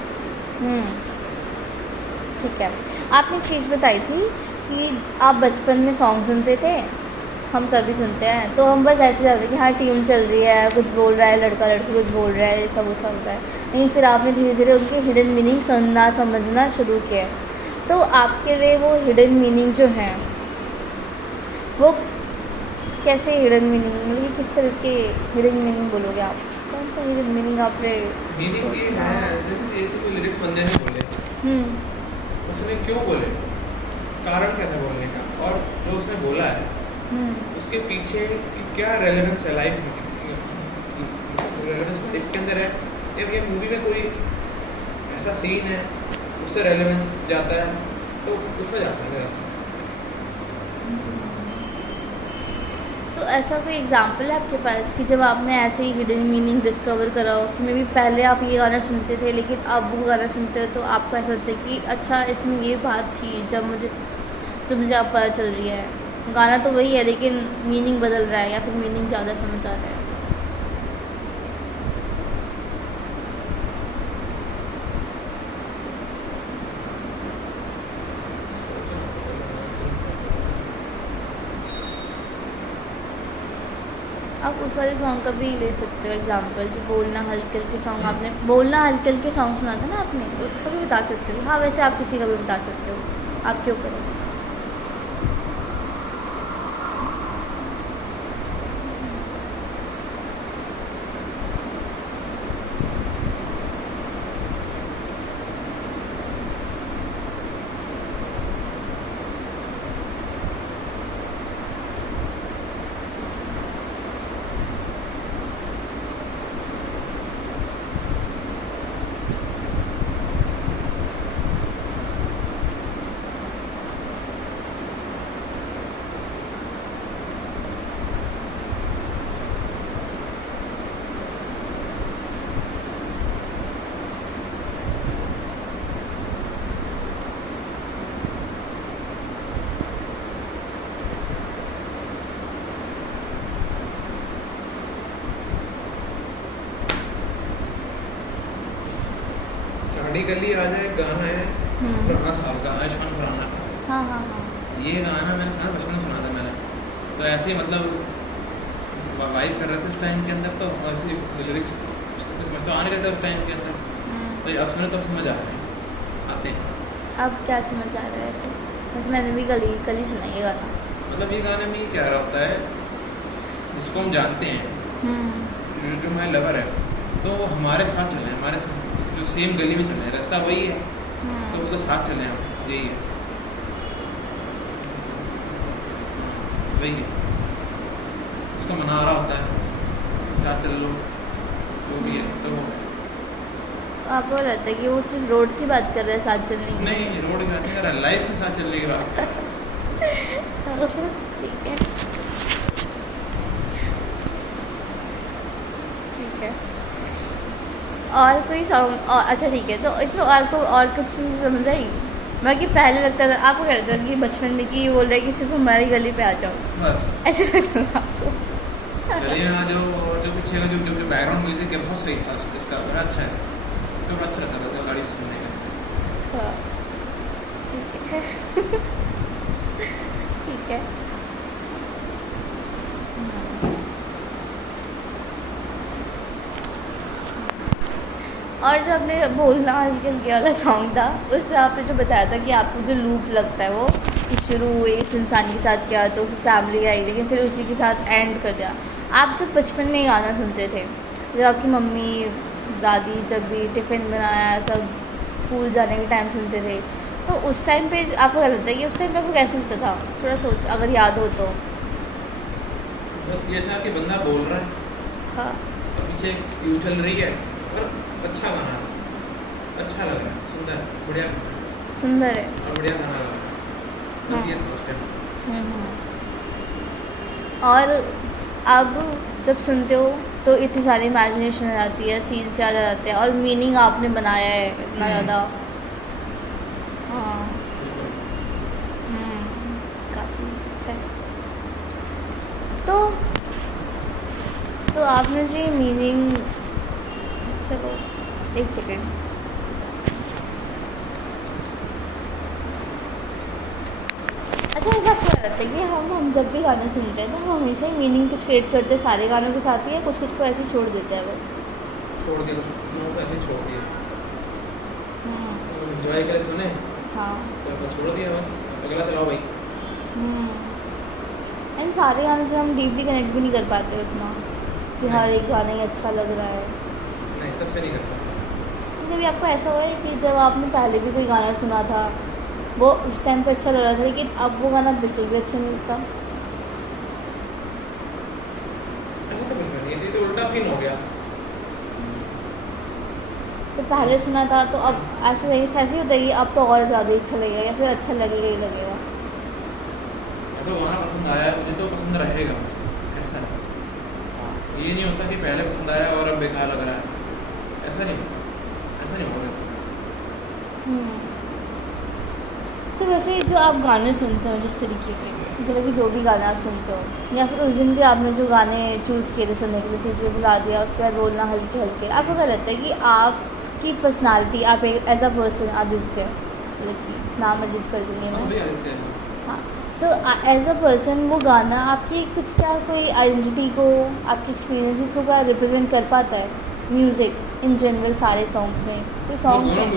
ठीक है। आपने चीज़ बताई थी कि आप बचपन में सॉन्ग सुनते थे, हम सभी सुनते हैं, तो हम बस ऐसे जाते हैं कि हाँ ट्यून चल रही है, कुछ बोल रहा है लड़का लड़की, कुछ बोल रहा है, ये सब वो सब होता है। लेकिन फिर आपने धीरे धीरे उनके हिडन मीनिंग सुनना समझना शुरू किया। तो आपके लिए वो हिडन मीनिंग जो है वो कैसे हिडन मीनिंग, मतलब किस तरह के हिडन मीनिंग बोलोगे आप? कौन सा हिडन मीनिंग आपने? मीनिंग ये है, ऐसे कोई लिरिक्स बंदे ने बोले, उसने क्यों बोले, कारण क्या था बोलने का, और जो उसने बोला है उसके पीछे क्या रेलेवेंस है लाइफ में, रेलेवेंस लाइफ के अंदर है, या ये मूवी में कोई ऐसा सीन है उससे रेलेवेंस जाता है, तो उसमें जाता है मेरा से। तो ऐसा कोई एग्जाम्पल है आपके पास कि जब आपने ऐसे ही हिडन मीनिंग डिस्कवर करा हो, कि मे बी पहले आप ये गाना सुनते थे लेकिन अब वो गाना सुनते हो तो आपको ऐसा लगता है कि अच्छा इसमें ये बात थी, जब मुझे अब पता चल रही है, गाना तो वही है लेकिन मीनिंग बदल रहा है, या फिर मीनिंग ज़्यादा समझ आ रहा है? आप उस वाले सॉन्ग का भी ले सकते हो एग्जाम्पल, जो बोलना हल्के हल्के सॉन्ग, आपने बोलना हल्के हल्के सॉन्ग सुना था ना आपने, उसका भी बता सकते हो। हाँ वैसे आप किसी का भी बता सकते हो, आपके ऊपर है। पहाड़ी गली आ जाए गाना है पुराना साल का आयुष्मान खुराना का। हाँ हाँ हाँ। ये गाना मैंने सुना, बचपन में सुना था मैंने, तो ऐसे ही मतलब वाइब कर रहे थे उस टाइम के अंदर, तो ऐसे लिरिक्स समझ तो आ नहीं रहता उस टाइम के अंदर, तो अब सुने तो समझ आ रहे हैं, आते हैं। अब क्या समझ आ रहा है ऐसे? बस मैंने भी कल ही सुना ये गाना। मतलब ये गाने में क्या रहा होता है, जिसको हम जानते हैं, जो हमारे लवर है, तो वो हमारे साथ चले, हमारे साथ जो सेम गली में चले, रास्ता वही है, तो वो तो साथ चले हम, यही है, वही है, उसका मना रहा होता है, साथ चल लो, जो भी है, तो वो आपको लगता है कि वो सिर्फ रोड की बात कर रहे हैं साथ चलने की? नहीं, रोड की बात नहीं कर रहा, लाइफ के साथ चलने की बात। ठीक है, ठीक है। और कोई सॉन्ग और अच्छा ठीक है, तो इसमें आपको और कुछ चीज़ समझ आई? बाकी पहले लगता था, आपको क्या लगता था कि बचपन में कि बोल रहे कि सिर्फ हमारी गली पे आ जाओ, बस ऐसे लगता था आपको? गली में आ जाओ, और जो पीछे का जो बैकग्राउंड म्यूजिक है बहुत सही था, इसका बड़ा अच्छा है, तो बड़ा अच्छा लगता था गाड़ी सुनने का। हाँ, ठीक है। ठीक है। और जो आपने बोलना आजकल के वाला सॉन्ग था, उससे आपने जो बताया था कि आपको जो लूप लगता है वो कि शुरू हुए इस इंसान के साथ किया, तो फिर फैमिली आई, लेकिन फिर उसी के साथ एंड कर दिया। आप जब बचपन में गाना सुनते थे, जब आपकी मम्मी दादी जब भी टिफ़िन बनाया, सब स्कूल जाने के टाइम सुनते थे, तो उस टाइम पे आपको क्या लगता है कि उस टाइम पे आपको कैसा लगता था? थोड़ा सोच, अगर याद हो तो। बस ये था कि बंदा बोल रहा है, हाँ, और पीछे ट्यून चल रही है, और अच्छा गाना, अच्छा लग रहा है, सुंदर, बढ़िया, सुंदर है। और बढ़िया गाना लग रहा है, बस ये था उस टाइम। और अब जब सुनते हो तो इतनी सारी इमेजिनेशन आ जाती है, सीन्स याद आ जाते हैं, और मीनिंग आपने बनाया है इतना ज़्यादा। हाँ, काफ़ी अच्छा है। तो आपने जो मीनिंग, चलो एक सेकेंड, अच्छा ऐसा आपको लगता है कि हम जब भी गाने सुनते हैं तो हम हमेशा ही मीनिंग कुछ क्रिएट करते हैं सारे गानों के साथ ही, या कुछ कुछ को ऐसे ही छोड़ देते हैं बस? छोड़ दिया, तो ऐसे छोड़ दिया, एंजॉय कर सुने, हाँ, तो छोड़ दिया, बस अगला चलाओ भाई। एंड सारे गाने से हम डीपली कनेक्ट भी नहीं कर पाते उतना कि हर एक गाना ही अच्छा लग रहा है। नहीं, सबसे नहीं कर पाता। कभी आपको ऐसा हुआ है कि जब आपने पहले भी कोई गाना सुना था, वो उस टाइम पे अच्छा लग रहा था, लेकिन अब वो गाना बिल्कुल भी अच्छा नहीं लगता? ऐसा तो कुछ भी नहीं, ये तो उल्टा सीन हो गया। तो पहले सुना था तो अब ऐसे ही होता है कि अब तो और ज़्यादा अच्छा लगेगा, या फिर अच्छा लगेगा ही लगेगा? तो गाना पसंद आया है मुझे, तो पसंद रहेगा, ऐसा है। ये नहीं होता कि पहले पसंद आया और अब बेकार लग रहा है, ऐसा नहीं होता, ऐसा नहीं होगा। तो वैसे जो आप गाने सुनते हो जिस तरीके के, मतलब कि जो भी गाने आप सुनते हो, या फिर उस दिन भी आपने जो गाने चूज़ किए थे सुनने के लिए, टीचर बुला दिया, उसके बाद बोलना हल्के हल्के, आपको क्या लगता है कि आपकी पर्सनालिटी, आप एक एज अ पर्सन, आदित्य, मतलब नाम एडिट कर दूँगी मैं, हाँ, सो एज अ पर्सन वो गाना आपकी कुछ क्या कोई आइडेंटिटी को, आपके एक्सपीरियंसेस को क्या रिप्रेजेंट कर पाता है? म्यूज़िक इन जनरल सारे सॉन्ग्स में कोई सॉन्ग्स हैं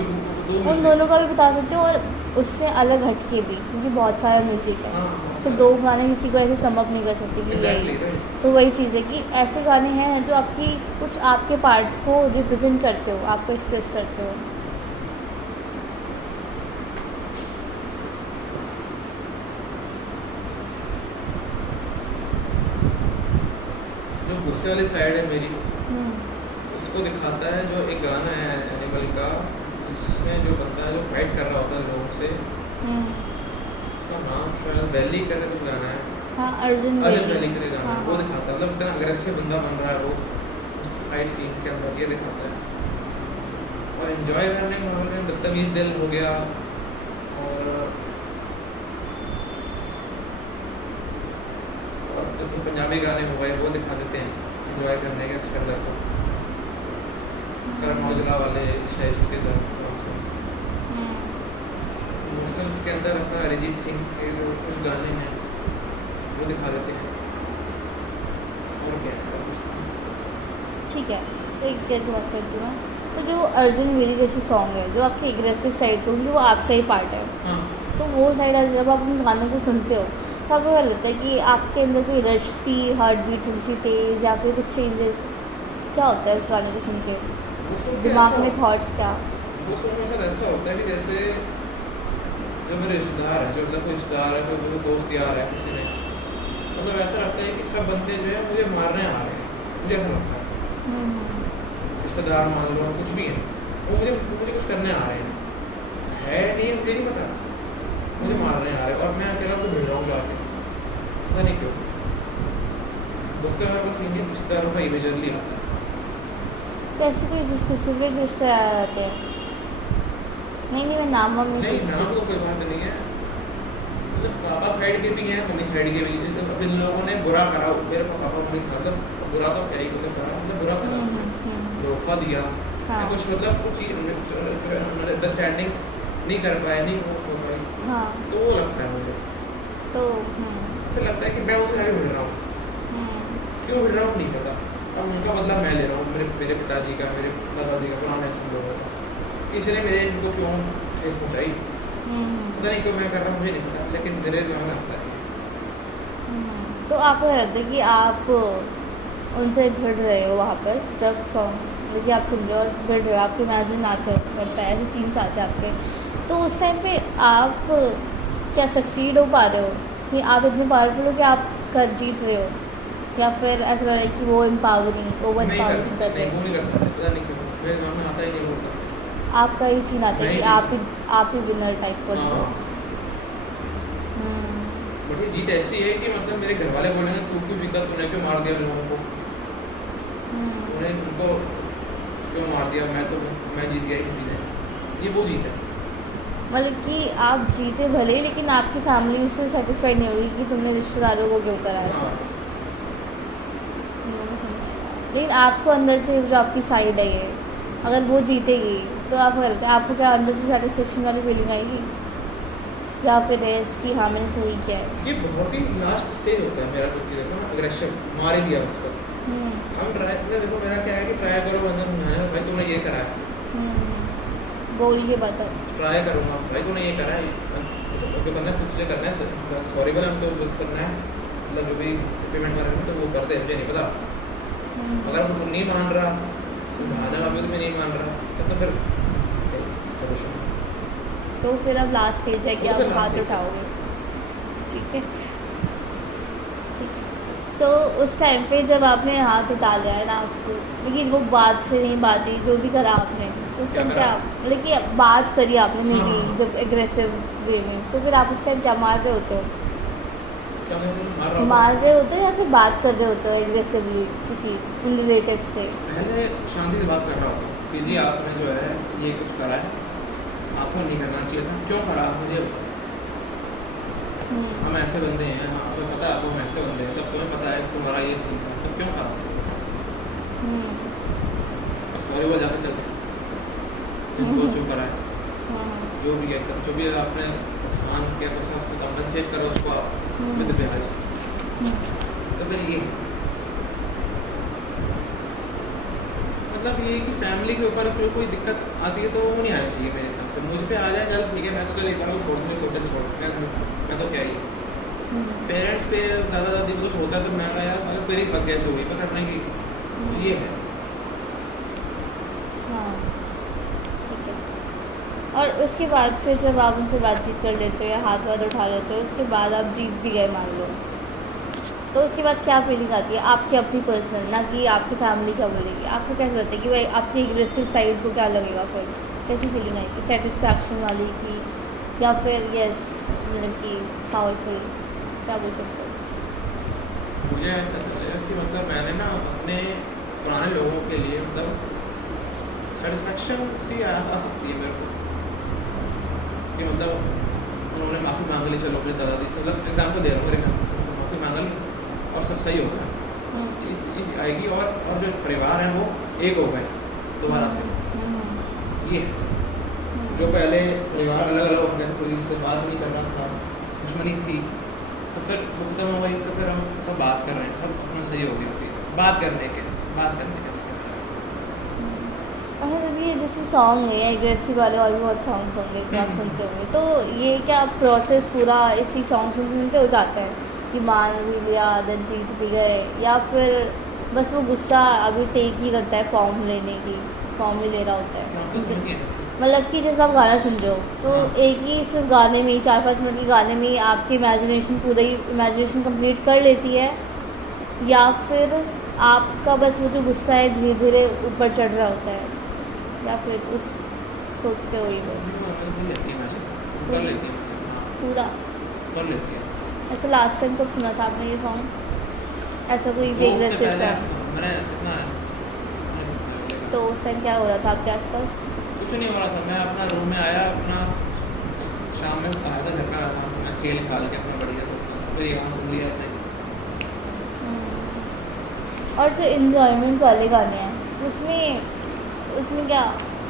उन दोनों का भी बता सकते हो, और उससे अलग हटके भी, क्योंकि बहुत सारा म्यूज़िक है, तो दो गाने किसी को ऐसे समअप नहीं कर सकते कि यही। तो वही चीज़ है कि ऐसे गाने हैं जो आपकी कुछ आपके पार्ट्स को रिप्रेजेंट करते हो, आपको एक्सप्रेस करते हो। जो गुस्से वाली साइड है मेरी, उसको दिखाता है जो एक गाना है एनिमल का, जिसमें जो बंदा जो फाइट कर रहा होता है लोगों से, उसका नाम शायद वैली करके कुछ गाना है, हाँ, अर्जुन वैली करके गाना है, वो दिखाता है, मतलब इतना अग्रेसिव बंदा बन रहा है वो फाइट सीन के अंदर, ये दिखाता है। और एंजॉय करने के मामले में बदतमीज दिल हो गया, और जो पंजाबी गाने हो गए वो दिखा देते हैं एंजॉय करने के उसके अंदर को, करम औजला वाले शायद के साथ इमोशनल्स के अंदर अपना अरिजीत सिंह के जो कुछ गाने हैं वो दिखा देते हैं, और क्या है कुछ। ठीक है, एक गेट बात करती हूँ। तो जो अर्जुन मेरी जैसे सॉन्ग है जो आपकी एग्रेसिव साइड को वो आपका ही पार्ट है, हाँ तो वो साइड जब आप उन गानों को सुनते हो तो आपको क्या लगता है कि आपके अंदर कोई रश सी, हार्ट बीट थोड़ी सी तेज़ या फिर कुछ चेंजेस क्या होता है उस गाने को सुन के? दिमाग में थॉट्स क्या? वो सुनने के बाद ऐसा होता है कि जैसे जो मेरे रिश्तेदार है, जो मतलब कोई रिश्तेदार है, कोई मेरे दोस्त यार है, किसी ने मतलब ऐसा लगता है कि सब बंदे जो है मुझे मारने आ रहे हैं, मुझे ऐसा लगता है। रिश्तेदार मान लो कुछ भी है, वो मुझे कुछ करने आ रहे हैं, नहीं मुझे नहीं पता, मुझे मारने आ रहे हैं और मैं अकेला से भिड़ रहा हूँ जाके, पता नहीं क्यों। दोस्तों में बस ये रिश्तेदारों का इमेजनली आता है। कैसे कोई स्पेसिफिक रिश्तेदार आते हैं? नहीं मैं नाम वाम नहीं पूछती। नाम तो कोई बात नहीं है, मतलब पापा साइड के भी हैं, मम्मी साइड के भी हैं। अब इन लोगों ने बुरा करा मेरे पापा मम्मी के साथ, बुरा तो क्या ही मतलब बुरा करा, धोखा दिया, हाँ। कुछ मतलब कुछ चीज अंडरस्टैंडिंग नहीं कर पाए, नहीं हो पाई, हाँ तो वो लगता है मुझे। तो फिर लगता है कि मैं उससे आगे भिड़ रहा हूँ, क्यों भिड़ रहा हूँ नहीं पता। अब उनका बदला मैं ले रहा हूँ, मेरे पिताजी का, मेरे दादाजी का, पुराने लोगों का, किसी ने मेरे इनको क्यों ठेस पहुँचाई, पता नहीं क्यों मैं कर रहा हूँ, मुझे नहीं पता, लेकिन मेरे दिमाग में आता है। तो आपको लगता है कि आप उनसे भिड़ रहे हो वहाँ पर जब सॉन्ग लेकिन आप सुन रहे हो और भिड़ रहे हो, आपके इमेजिन आते पड़ता है, ऐसे सीन्स आते हैं आपके, तो उस टाइम पे आप क्या सक्सीड हो पा रहे हो कि आप इतने पावरफुल हो कि आप कर जीत रहे हो, या फिर ऐसा लग रहा है कि वो एम्पावरिंग ओवर एम्पावरिंग कर रहे वो हो? नहीं कर सकते, पता नहीं क्यों मेरे दिमाग में आता ही नहीं बोल सकता। आपका ही सीन आता है कि आप ही विनर टाइप को हो। बट ये जीत ऐसी है कि मतलब मेरे घर वाले बोलेंगे तू क्यों जीता, तूने क्यों मार दिया लोगों को, तूने उनको क्यों मार दिया, मैं जीत गया जीत है, ये वो जीत है। मतलब कि आप जीते भले ही लेकिन आपकी फैमिली उससे सेटिस्फाइड नहीं होगी कि तुमने रिश्तेदारों को क्यों करा ऐसा। हाँ। लेकिन आपको अंदर से जो आपकी साइड है ये अगर वो जीतेगी तो आपको लगता है आपको क्या अंदर से सेटिस्फेक्शन वाली फीलिंग आएगी या फिर कि हाँ मैंने सही किया है? ये बहुत ही लास्ट स्टेज होता है मेरा, कुछ देखो ना अग्रेशन मार ही दिया उसको, हम ट्राई देखो मेरा क्या है कि ट्राई करो अंदर समझाने भाई तुमने ये करा है, बोल के बता, ट्राई करूँगा भाई तूने ये करा है, जो करना है तुझे करना है, सॉरी बोला हमको करना है, मतलब जो भी पेमेंट कर रहे हैं तो वो कर दे, मुझे नहीं पता। अगर वो नहीं मान रहा, समझाने का भी तुम्हें नहीं मान रहा, तब तो फिर सोल्यूशन। तो फिर अब लास्ट स्टेज है कि वो आप तो हाथ last उठाओगे, ठीक है ठीक है। सो उस टाइम पे जब आपने हाथ उठा लिया है ना आपको, लेकिन वो बात से नहीं बात ही जो भी करा आपने उस टाइम क्या मतलब कि बात करी आपने मे बी हाँ। जब एग्रेसिव वे में, तो फिर आप उस टाइम क्या मार रहे होते हो? क्या मैं मार रहे होते हो या फिर बात कर रहे होते हो एग्रेसिवली किसी उन रिलेटिव से? पहले शांति से बात कर रहा होता कि जी आपने जो है ये कुछ करा है, आपको नहीं करना चाहिए था, क्यों करा मुझे, हम ऐसे बंदे हैं, हाँ आपको पता है आपको हम ऐसे बंदे हैं, तब तुम्हें पता है तुम्हारा ये सीन था, तब क्यों करा, और सॉरी वो जाकर चलते जो जो करा है, जो भी है जो भी आपने नुकसान किया तो उसको कम्पनसेट करो उसको आप विद ब्याज। तो फिर ये मतलब ये कि फैमिली के ऊपर कोई दिक्कत आती है तो वो नहीं आनी चाहिए मेरे हिसाब से, मुझ पे आ जाए चल ठीक है, मैं तो चल एक बार छोड़ दूँगी, कोई चल छोड़ मैं तो क्या ही पेरेंट्स पे दादा दादी को कुछ होता है तो मैं कहा यार साला तेरी बस कैसे होगी पर करने की ये है। हाँ ठीक है। और उसके बाद फिर जब आप उनसे बातचीत कर लेते हो या हाथ वाथ उठा लेते हो, उसके बाद आप जीत भी गए मान लो, तो उसके बाद क्या फीलिंग आती है आपकी अपनी पर्सनल, ना कि आपकी फैमिली क्या बोलेगी? आपको क्या लगता है कि भाई आपकी एग्रेसिव साइड को क्या लगेगा, फिर कैसी फीलिंग आएगी? सेटिस्फैक्शन वाली की या फिर यस मतलब कि पावरफुल, क्या बोल सकते हो? मुझे ऐसा लगा कि मतलब मैंने ना अपने पुराने लोगों के लिए मतलब सेटिस्फैक्शन सी आ सकती है मेरे को कि मतलब उन्होंने माफ़ी मांग ली, चलो अपने दादाजी से मतलब एग्जाम्पल दे रहा हूँ, मेरे माफ़ी मांग ली और सब सही हो गया, इस चीज़ आएगी और जो परिवार है वो एक हो गए दोबारा से, ये जो पहले परिवार अलग अलग हो गए, कोई से बात नहीं कर रहा था, दुश्मनी थी, तो फिर वो खत्म हो गई, तो फिर हम सब बात कर रहे हैं, अब अपना सही हो गया, सही बात करने के और जब ये जैसे सॉन्ग है एग्रेसिव वाले और भी बहुत सॉन्ग्स होंगे जो आप सुनते होंगे, तो ये क्या प्रोसेस पूरा इसी सॉन्ग सुनते हो जाता है कि मान भी लिया देन जीत भी गए, या फिर बस वो गुस्सा अभी टेक ही करता है फॉर्म ले रहा होता है? मतलब कि जैसे आप गाना सुन रहे हो तो एक ही सिर्फ गाने में ही 4-5 मिनट के गाने में ही आपकी इमेजिनेशन कंप्लीट कर लेती है, या फिर आपका बस वो जो गुस्सा है धीरे धीरे ऊपर चढ़ रहा होता है, या फिर उस सोचते हो ही बस पूरा कर लेती है? ऐसा लास्ट टाइम कब सुना था आपने ये सॉन्ग, ऐसा कोई एग्रेसिव सॉन्ग? तो उस टाइम क्या हो रहा था आपके आसपास? कुछ नहीं हो रहा था, मैं अपना रूम में आया, अपना शाम में आया था घर का, मैं खेल खाल के अपना बढ़िया दोस्तों तो यहाँ सुन लिया ऐसे। और जो इन्जॉयमेंट वाले गाने हैं उसमें क्या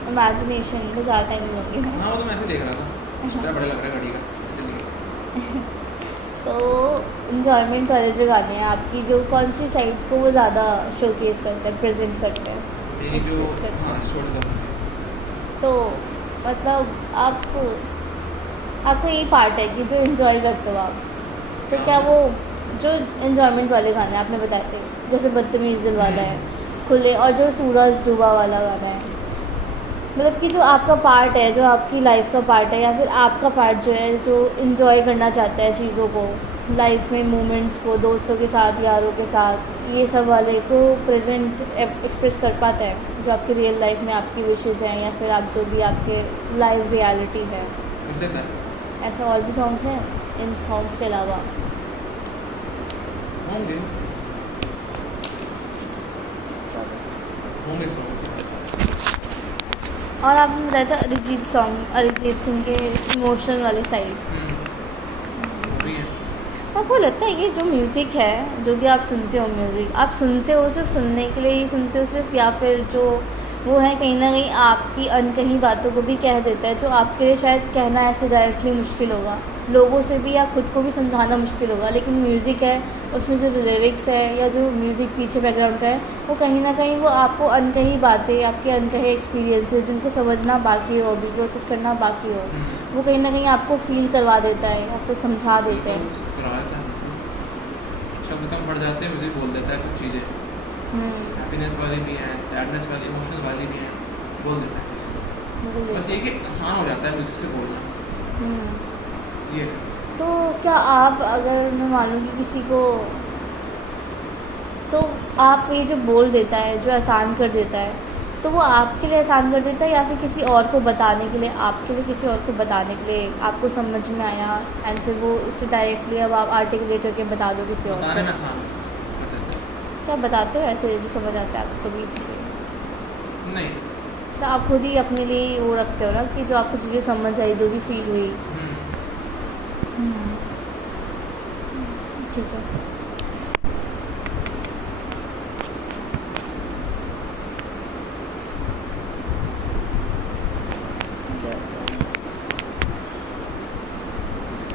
इमेजिनेशन को ज़्यादा टाइम लगे? हाँ, वो तो मैं ऐसे देख रहा था, एक्स्ट्रा बड़ा लग रहा है घड़ी का इसलिए। तो इन्जॉयमेंट वाले जो गाने हैं आपकी, जो कौन सी साइड को वो ज़्यादा शोकेस करते हैं, प्रेजेंट करते हैं, मेरी जो तो मतलब आपको यही पार्ट है कि जो इन्जॉय करते हो आप, तो क्या वो जो इन्जॉयमेंट वाले गाने आपने बताए थे जैसे बदतमीज़ दिल वाला है, खुले, और जो सूरज डूबा वाला गाना है, मतलब कि जो आपका पार्ट है, जो आपकी लाइफ का पार्ट है, या फिर आपका पार्ट जो है जो इन्जॉय करना चाहता है चीज़ों को, लाइफ में मोमेंट्स को, दोस्तों के साथ, यारों के साथ, ये सब वाले को प्रेजेंट एक्सप्रेस कर पाता है, जो आपकी रियल लाइफ में आपकी विशेज़ हैं, या फिर आप जो भी आपके लाइफ रियलिटी है, ऐसा और भी सॉन्ग्स हैं इन सॉन्ग्स के अलावा? होंगे और आपने बताया था अरिजीत सिंह के इमोशनल वाली साइड, आपको लगता है कि जो म्यूज़िक है, जो भी आप सुनते हो म्यूज़िक, आप सुनते हो सिर्फ सुनने के लिए ही सुनते हो सिर्फ, या फिर जो वो है कहीं ना कहीं आपकी अनकही बातों को भी कह देता है, जो आपके लिए शायद कहना ऐसे डायरेक्टली मुश्किल होगा, लोगों से भी या खुद को भी समझाना मुश्किल होगा, लेकिन म्यूज़िक है उसमें जो लिरिक्स है या जो म्यूज़िक पीछे बैकग्राउंड का है, वो कहीं ना कहीं वो आपको अनकही बातें, आपके अनकहे एक्सपीरियंसेस जिनको समझना बाकी हो, भी प्रोसेस करना बाकी हो, वो कहीं ना कहीं आपको फील करवा देता है या फिर समझा देता है। शब्द कम पड़ जाते हैं, म्यूजिक बोल देता है कुछ चीज़ें, हैप्पीनेस वाली भी हैं, सैडनेस वाली, इमोशनल वाली भी हैं, बोल देता है। बस ये कि आसान हो जाता है म्यूजिक से बोलना, ये है। तो क्या आप, अगर मैं मानूँ कि किसी को, तो आप ये जो बोल देता है, जो आसान कर देता है, तो वो आपके लिए आसान कर देता है या फिर किसी और को बताने के लिए, आपके लिए किसी और को बताने के लिए आपको समझ में आया एंड फिर वो उससे डायरेक्टली अब आप आर्टिकुलेट करके बता दो किसी और को? क्या बताते हो ऐसे जो समझ आता है आपको कभी इससे? नहीं, तो आप खुद ही अपने लिए वो रखते हो ना कि जो आपको चीज़ें समझ आई, जो भी फील हुई। ठीक है।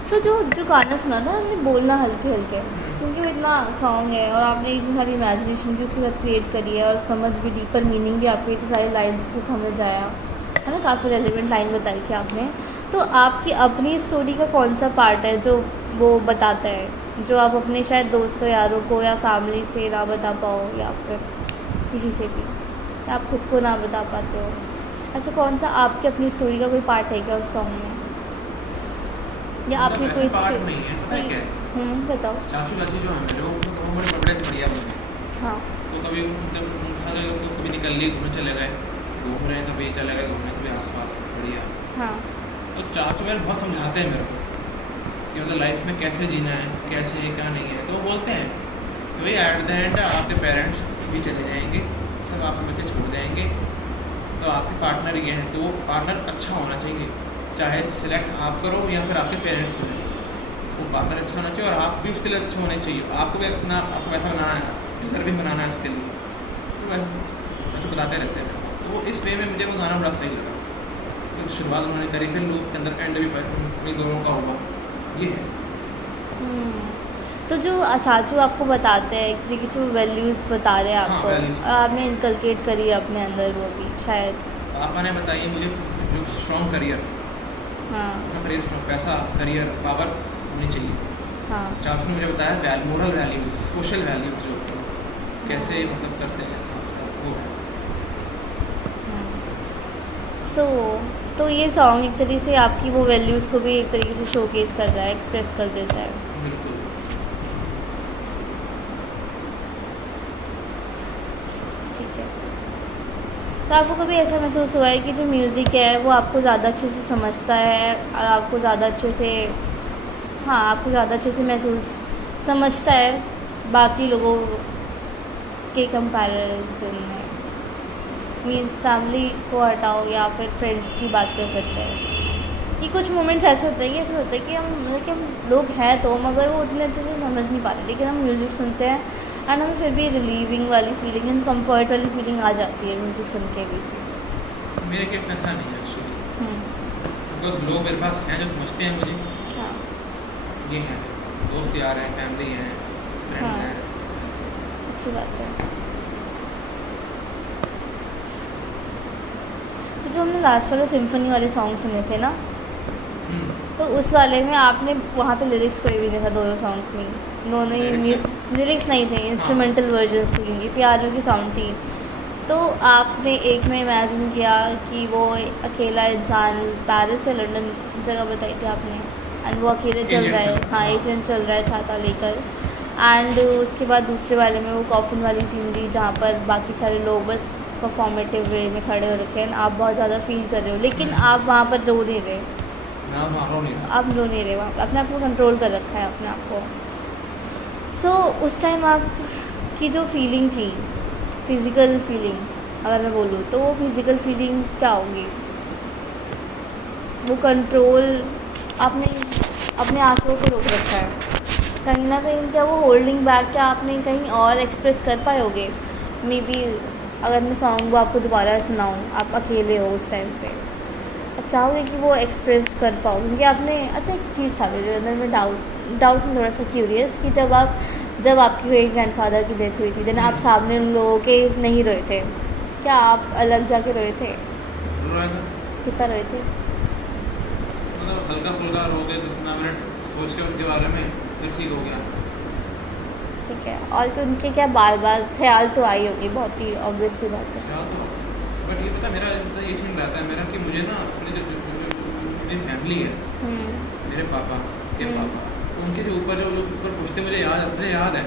सो जो गाना सुना ना आपने, बोलना हल्के हल्के, क्योंकि वो इतना सॉन्ग है और आपने इतनी सारी इमेजिनेशन भी उसके साथ क्रिएट करी है और समझ भी, डीपर मीनिंग भी आपको इतनी सारी लाइन्स से समझ आया है ना, काफ़ी रेलिवेंट लाइन बताई थी आपने। तो आपकी अपनी स्टोरी का कौन सा पार्ट है जो वो बताता है, जो आप अपने शायद दोस्तों यारों को या फैमिली से ना बता पाओ, या फिर किसी से भी आप खुद को ना बता पाते हो, ऐसा कौन सा आपकी अपनी स्टोरी का कोई पार्ट है क्या उस सॉन्ग में, या आपकी कोई पार्ट नहीं है? पता है क्या है, बताओ। चाचू चाची जो हैं मेरे, वो बड़े कपड़े से बढ़िया बने, हाँ, तो कभी मतलब कभी निकल लिए, घूमने चले गए, घूम रहे हैं, कभी चले गए घूमने, कभी आसपास बढ़िया। हाँ, तो चाचू मेरे बहुत समझाते हैं मेरे को कि मतलब लाइफ में कैसे जीना है, कैसे है, क्या नहीं है। तो वो बोलते हैं कि भाई एट द एंड आपके पेरेंट्स भी चले जाएंगे, सब आपके बच्चे छोड़ देंगे, तो आपके पार्टनर ये हैं, तो वो पार्टनर अच्छा होना चाहिए, चाहे सिलेक्ट आप करो या फिर आपके पेरेंट्स करें, वो पार्टनर अच्छा होना चाहिए और आप भी उसके लिए अच्छे होने चाहिए, आपको भी अपना पैसा बनाना है, डिजर्विंग बनाना है उसके लिए। तो वैसे बच्चों बताते रहते हैं, तो वो इस वे में मुझे वो गाना बड़ा सही लगा। तो तो शुरुआत उन्होंने करी, फिर लूप के अंदर एंड भी उन्हीं दोनों का हुआ, ये है। तो जो चाचू आपको बताते हैं, एक तरीके से वो वैल्यूज़ बता रहे हैं हाँ, आपको, values। आपने इनकलकेट करी है अपने अंदर वो भी शायद। पापा ने बताइए मुझे जो स्ट्रॉन्ग करियर, हाँ करियर स्ट्रॉन्ग, पैसा, करियर, पावर होनी चाहिए। हाँ चाचू ने मुझे बताया मोरल वैल्यूज, सोशल वैल्यूज जो होती हैं कैसे मतलब करते हैं, वो है। सो तो ये सॉन्ग एक तरीके से आपकी वो वैल्यूज़ को भी एक तरीके से शोकेस कर रहा है, एक्सप्रेस कर देता है। बिल्कुल। ठीक है। तो आपको कभी ऐसा महसूस हुआ है कि जो म्यूज़िक है वो आपको ज़्यादा अच्छे से समझता है और आपको ज़्यादा अच्छे से, हाँ आपको ज़्यादा अच्छे से महसूस समझता है बाकी लोगों के कंपैरिजन में? मीन्स फैमिली को हटाओ या फिर फ्रेंड्स की बात कर सकते हैं कि कुछ मोमेंट्स ऐसे होते हैं कि ऐसा होता है कि हम मतलब कि हम लोग हैं तो मगर वो उतने अच्छे से समझ नहीं पाते, लेकिन हम म्यूज़िक सुनते हैं एंड हमें फिर भी रिलीविंग वाली फीलिंग एंड कंफर्ट वाली फीलिंग आ जाती है म्यूज़िक सुन के भी। मेरे केस में ऐसा नहीं है एक्चुअली, बिकॉज लोग मेरे पास हैं जो समझते हैं मुझे, हाँ ये हैं, दोस्त यार हैं, फैमिली हैं, फ्रेंड्स हाँ। हैं। अच्छी बात है। तो जो हमने लास्ट वाले सिम्फनी वाले सॉन्ग सुने थे ना, तो उस वाले में आपने वहाँ पे लिरिक्स कोई भी नहीं था दोनों सॉन्ग्स में, दोनों ही लिरिक्स नहीं थे, इंस्ट्रूमेंटल वर्जन्स थी, इनकी पियानो की साउंड थी। तो आपने एक में इमेजिन किया कि वो अकेला इंसान, पेरिस या लंदन जगह बताई थी आपने, एंड वो अकेले चल रहा है, हाँ एजेंट चल रहा है छाता लेकर, एंड उसके बाद दूसरे वाले में वो कॉफिन वाली सीनरी जहाँ पर बाकी सारे लोग बस परफॉर्मेटिव वे में खड़े हो रखे हैं, आप बहुत ज़्यादा फील कर रहे हो लेकिन आप वहाँ पर रो नहीं रहे, आप रो नहीं रहे, वहाँ अपने आप को कंट्रोल कर रखा है अपने आप को। सो उस टाइम आपकी जो फीलिंग थी, फिज़िकल फीलिंग अगर मैं बोलूँ तो वो फिज़िकल फीलिंग क्या होगी? वो कंट्रोल आपने अपने आंसुओं को रोक रखा है कहीं ना कहीं, क्या वो होल्डिंग बैक क्या आपने कहीं और एक्सप्रेस कर पाए होगे? मे बी अगर मैं सॉन्ग वो आपको दोबारा सुनाऊँ, आप अकेले हो उस टाइम पे, आप चाहोगे कि वो एक्सप्रेस कर पाओ? क्योंकि आपने, अच्छा एक चीज़ था मेरे अंदर में डाउट में थोड़ा सा क्यूरियस कि जब आपकी ग्रेट ग्रैंडफादर की डेथ हुई थी देन आप सामने उन लोगों के नहीं रोए थे क्या? आप अलग जाके रोए थे? कितना रोए थे? मतलब हल्का फुल्का रो गए 10 मिनट सोच के उनके बारे में, फिर ठीक हो गया। ठीक है। और उनके क्या बार बार ख्याल तो आई होगी, बहुत ही ऑब्वियस सी बात है। ख्याल तो, बट ये पता मेरा ये सीन रहता है मेरा कि मुझे ना अपने जो मेरी फैमिली है, मेरे पापा के पापा, उनके जो ऊपर पूछते मुझे याद है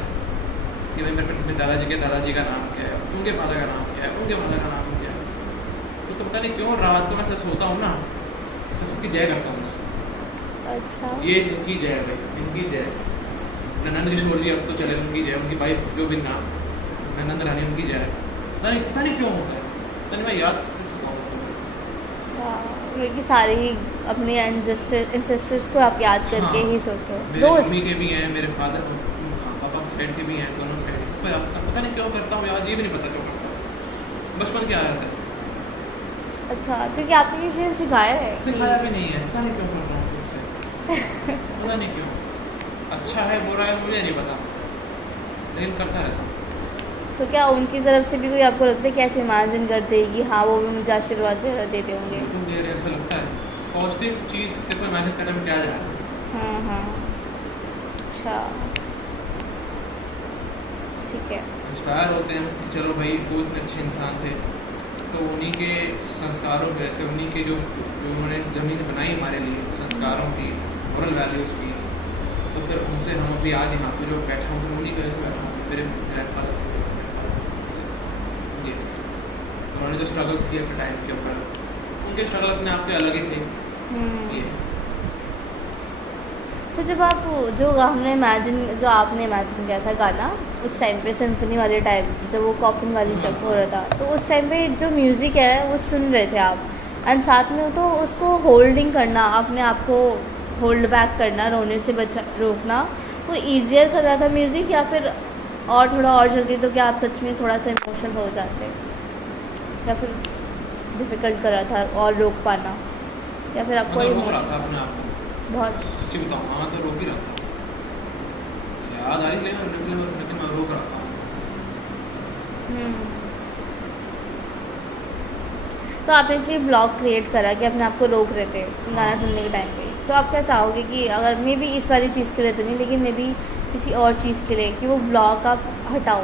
कि भाई मेरे दादाजी का नाम क्या है, उनके फादर का नाम क्या है, उनके फादर का नाम क्या है। तो पता नहीं क्यों रात को मैं सिर्फ सोता हूँ ना, सिर्फ उनकी जय करता हूँ। अच्छा, ये इनकी जय भाई, इनकी जय। नंद किशोर जी अब तो चले, उनकी जय, उनकी वाइफ जो भी नाम नंद रानी, उनकी जय। पता नहीं क्यों होता है, पता नहीं मैं याद नहीं सोता हूँ। अच्छा, क्योंकि सारे ही अपने एंसेस्टर्स को आप याद करके ही सोते हो मेरे रोज? मम्मी के भी हैं, मेरे फादर पापा के साइड के भी हैं, दोनों साइड के। पता नहीं क्यों करता हूँ याद, ये भी नहीं पता क्यों करता हूँ, बचपन क्या आया था। अच्छा, क्योंकि आपने किसी ने सिखाया है? सिखाया भी नहीं है, पता नहीं क्यों करता हूँ खुद से, पता नहीं क्यों। अच्छा है बुरा है मुझे नहीं पता, लेकिन करता रहता हूँ। तो क्या उनकी तरफ से भी कोई आपको लगता है कैसे इमेजिन करते हैं कि हाँ वो भी मुझे आशीर्वाद देते होंगे? बिल्कुल दे रहे, ऐसा लगता है। पॉजिटिव चीज़ सिर्फ इमेजिन करने में क्या जा रहा है। हाँ। अच्छा, ठीक है। इंस्पायर होते हैं कि चलो भाई वो इतने अच्छे इंसान थे, तो उन्हीं के संस्कारों की वजह से, उन्हीं के जो उन्होंने ज़मीन बनाई हमारे लिए संस्कारों की, मॉरल वैल्यूज़ की, तो फिर उनसे हम अभी आज यहाँ पे जो बैठा हूँ, फिर उन्हीं की वजह से बैठा हूँ, मेरे ग्रैंडफादर की वजह से ये उन्होंने जो स्ट्रगल्स किए अपने टाइम के ऊपर, उनके स्ट्रगल अपने आप के अलग ही थे। ये तो जब आप जो आपने इमेजिन किया था गाना उस टाइम पे सिम्फनी वाले टाइम, जब वो कॉफिन वाली जब हो रहा था, तो उस टाइम पे जो म्यूज़िक है वो सुन रहे थे आप, एंड साथ में तो उसको होल्डिंग करना, अपने आप को होल्ड बैक करना, रोने से रोकना, वो ईजियर कर रहा था म्यूज़िक, या फिर और थोड़ा और जल्दी तो क्या आप सच में थोड़ा सा इमोशनल हो जाते, या फिर डिफ़िकल्ट कर रहा था और रोक पाना? या फिर आपको मैं तो रोक रहा था अपने आप को, बहुत सच्ची बताऊँ, हाँ मैं तो रोक ही रहा था, याद आ रही लेकिन मैं रोक रहा था। तो आपने जो ब्लॉग क्रिएट करा कि अपने आप को रोक रहे थे गाना सुनने के टाइम पे, तो आप क्या चाहोगे कि अगर मे बी इस वाली चीज़ के लिए तो नहीं, लेकिन मे बी किसी और चीज़ के लिए कि वो ब्लॉग आप हटाओ,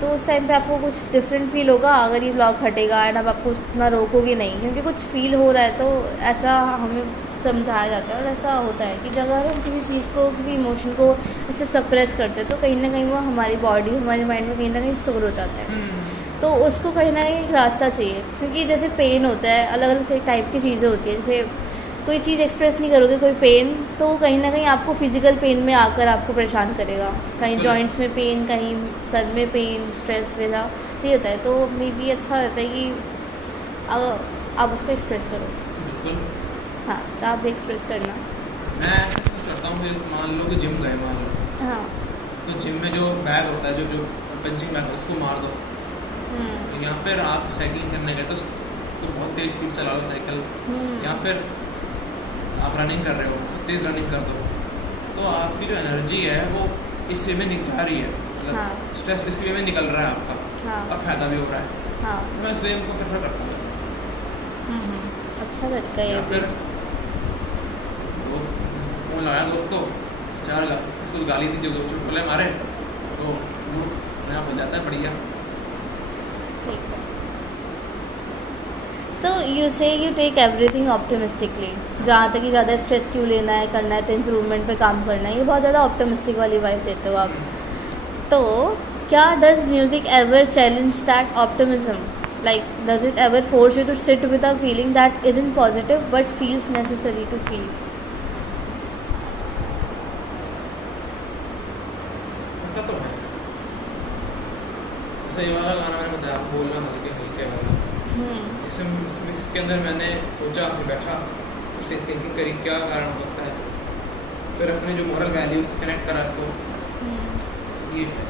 तो उस टाइम पे आपको कुछ डिफरेंट फील होगा अगर ये ब्लॉग हटेगा एंड अब आपको उतना रोकोगे नहीं, क्योंकि कुछ फील हो रहा है तो ऐसा हमें समझाया जाता है और ऐसा होता है कि अगर हम किसी चीज़ को, किसी इमोशन को ऐसे सप्रेस करते हैं तो कहीं ना कहीं वो हमारी बॉडी, हमारे माइंड में कहीं ना कहीं स्टोर हो जाता है। तो उसको कहीं ना कहीं एक रास्ता चाहिए, क्योंकि जैसे पेन होता है, अलग अलग टाइप की चीज़ें होती है, जैसे कोई चीज़ एक्सप्रेस नहीं करोगे कोई पेन, तो कहीं ना कहीं आपको फिजिकल पेन में आकर आपको परेशान करेगा, कहीं जॉइंट्स में पेन, कहीं सर में पेन, स्ट्रेस वगैरह ये होता है। तो मे बी अच्छा रहता है कि अगर आप उसको एक्सप्रेस करो। बिल्कुल। हाँ, तो आप भी एक्सप्रेस करना। मैं ऐसा कुछ करता हूँ कि मान लो कि जिम गए, मान लो हाँ। तो जिम में जो बैग होता है, जो पंचिंग बैग, उसको मार दो, या फिर आप साइकिलिंग करने गए तो बहुत तेज स्पीड चला लो साइकिल, या फिर आप रनिंग कर रहे हो तो तेज़ रनिंग कर दो, तो आपकी जो एनर्जी है वो इस वे में निकल रही है, मतलब स्ट्रेस इस वे में निकल रहा है आपका, और फायदा भी हो रहा है। तो मैं इस वे को प्रेफर करता हूँ। अच्छा लगता है। या फिर दोस्त फोन लगाया दोस्त को, इसको गाली दी, जो चुटकुले मारे, तो मूड अपने आप हो जाता है बढ़िया। सो यू से यू टेक एवरीथिंग ऑप्टिमिस्टिकली, जहाँ तक कि ज़्यादा स्ट्रेस क्यों लेना है, करना है तो इम्प्रूवमेंट पे काम करना है, ये बहुत ज़्यादा ऑप्टिमिस्टिक वाली वाइब देते हो आप। तो क्या does music ever challenge that optimism, like does it ever force you to sit with a feeling that isn't positive but feels necessary to feel? ऐसा तो है, सही वाला गाना मैंने बताया, बोलना हल्के हल्के वाला, इसके अंदर मैंने सोचा, फिर बैठा, उससे थिंकिंग करी क्या कारण हो सकता है, फिर अपने जो मॉरल वैल्यूज से कनेक्ट करा इसको, ये है।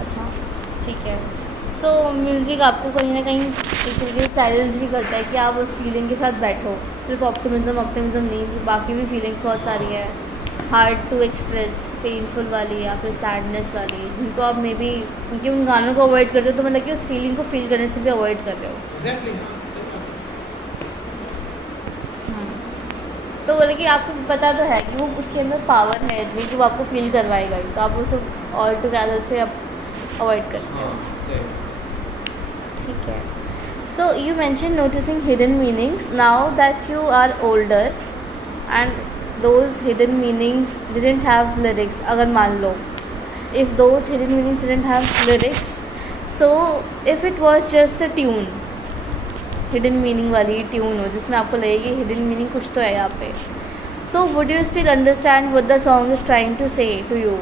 अच्छा, ठीक है। सो म्यूज़िक आपको कहीं ना कहीं एक तरीके से चैलेंज भी करता है कि आप उस फीलिंग के साथ बैठो, सिर्फ ऑप्टिमिज्म नहीं, बाकी भी फीलिंग्स बहुत सारी है, हार्ड टू एक्सप्रेस, पेनफुल वाली या फिर सैडनेस वाली, जिनको आप मे बी क्योंकि उन गानों को अवॉइड करते हो, तो मतलब कि उस फीलिंग को फील करने से भी अवॉइड कर रहे हो। तो बोले कि आपको पता तो है कि वो उसके अंदर पावर है इतनी कि वो आपको फील करवाएगा ही, तो आप उसे ऑल टुगेदर से अवॉइड करते हो। ठीक है। So you mentioned noticing hidden meanings. Now that you are older and those hidden meanings didn't have lyrics, अगर मान लो if those hidden meanings didn't have lyrics, so if it was just a tune, hidden meaning वाली tune हो जिसमें आपको लगेगी hidden meaning कुछ तो है यहाँ पे, so would you still understand what the song is trying to say to you?